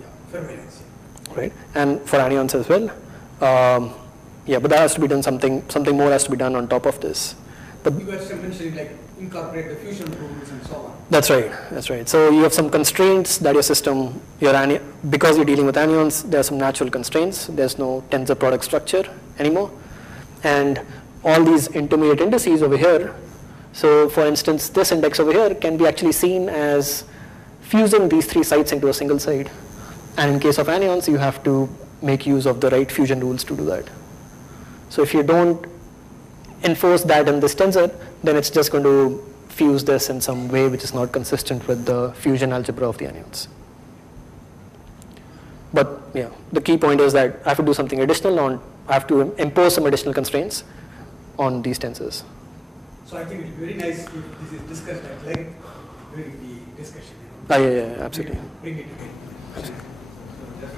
Yeah, fermions. Right, and for anions as well. Yeah, but that has to be done, something more has to be done on top of this. You were mentioning like incorporate the fusion rules and so on. That's right. So you have some constraints that your system, because you're dealing with anions, there are some natural constraints. There's no tensor product structure anymore. And all these intermediate indices over here, so for instance, this index over here can be actually seen as fusing these three sites into a single side. And in case of anions, you have to make use of the right fusion rules to do that. So if you don't enforce that in this tensor, then it's just going to fuse this in some way which is not consistent with the fusion algebra of the anions. But yeah, the key point is that I have to do something additional I have to impose some additional constraints on these tensors. So I think it would be very nice if this is discussed at length during the discussion. Yeah, absolutely. Bring it again. Does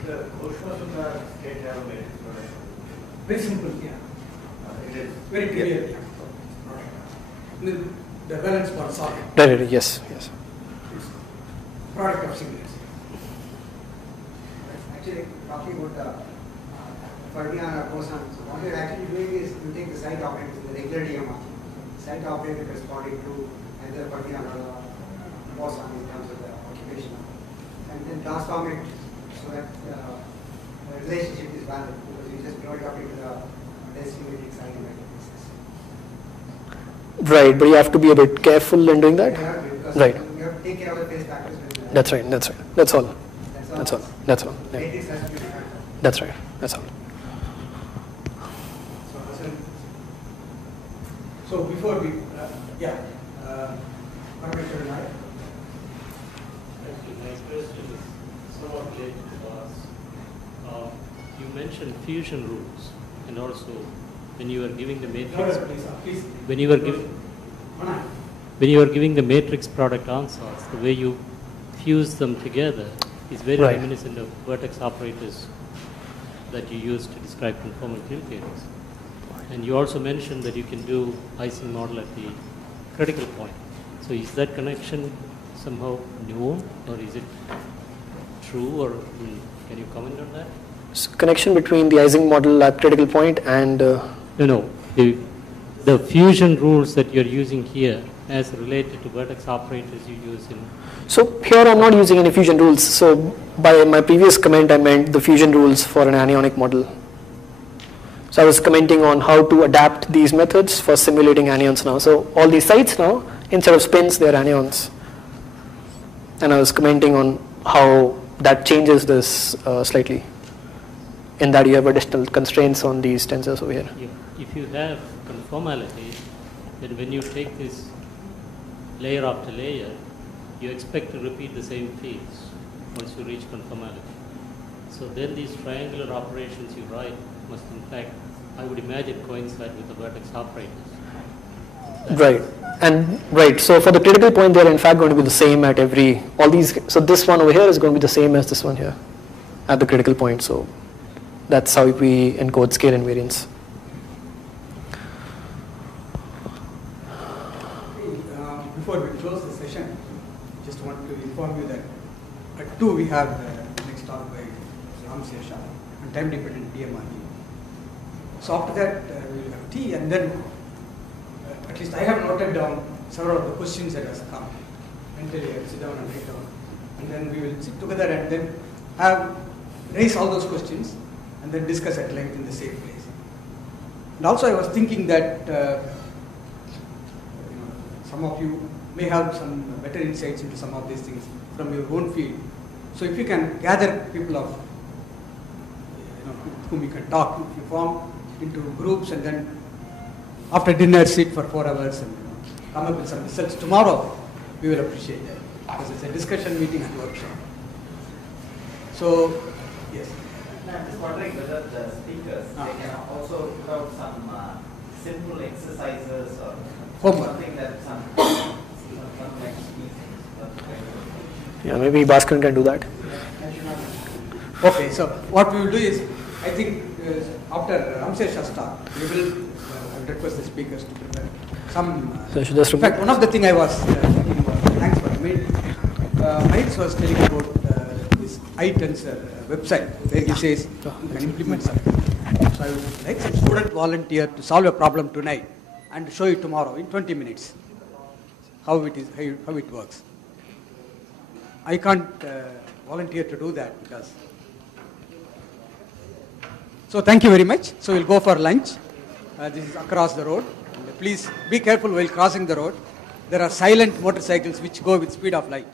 the Koshma Sutta state have a matrix product? Very simple, yeah. It is. Very clear. Yeah. The balance for solid. Right, yes. It's product of singlets. Actually, talking about the fermion or boson, so what you're actually doing is you take the site operator, the regular DMR, site operator corresponding to either fermion or the boson in terms of the occupation, and then transform it so that the relationship is valid because you just brought it up into the density matrix eigenvector basis. Right, but you have to be a bit careful in doing that. Because Right. you have to take care of the phase factors. That's right. That's all. Yeah. Matrix has to be defined. That's right. That's all. So before we, Parmeshwar and I. Actually, my question is somewhat related to us. You mentioned fusion rules, and also when you were giving the matrix, Please. when you were giving the matrix product ansatz, the way you fuse them together is very Right. reminiscent of vertex operators that you use to describe conformal nucleators. And you also mentioned that you can do Ising model at the critical point. So is that connection somehow known, or is it true, or can you comment on that? So connection between the Ising model at critical point and No. The fusion rules that you're using here as related to vertex operators you use in. so here I'm not using any fusion rules. So by my previous comment, I meant the fusion rules for an anionic model. So I was commenting on how to adapt these methods for simulating anions now. So all these sites now, instead of spins, they're anions. And I was commenting on how that changes this slightly, in that you have additional constraints on these tensors over here. If you have conformality, then when you take this layer after layer, you expect to repeat the same fields once you reach conformality. So then these triangular operations you write must in fact, I would imagine, coincide with the vertex operators. Right. And right, so for the critical point, they're in fact going to be the same at all these, so this one over here is going to be the same as this one here at the critical point. So that's how we encode scale invariance. Before we close the session, just want to inform you that at 2 we have the next talk by Ram Sesha on time-dependent DMRE. So after that we will have tea, and then at least I have noted down several of the questions that has come. Mentally I will sit down and write down, and then we will sit together and then raise all those questions and then discuss at length in the same place. And also I was thinking that some of you may have some better insights into some of these things from your own field. So if you can gather people of with whom you can talk, if you form into groups and then after dinner sit for 4 hours and come up with some results tomorrow, we will appreciate that, because it's a discussion meeting and workshop. So, yes. I'm just wondering whether the speakers they can also put out some simple exercises or homework. Something that Yeah, maybe Bhaskaran can do that. Okay, so what we will do is, I think after Ramsesh's talk, we will request the speakers to prepare some. So I should just in fact, one of the things I was thinking about, thanks for reminding. Mahesh was telling about this iTensor website where he says you can implement something. So I would like some student volunteer to solve a problem tonight and show it tomorrow in 20 minutes. How it works. I can't volunteer to do that because. So thank you very much. So we'll go for lunch. This is across the road. And please be careful while crossing the road. There are silent motorcycles which go with speed of light.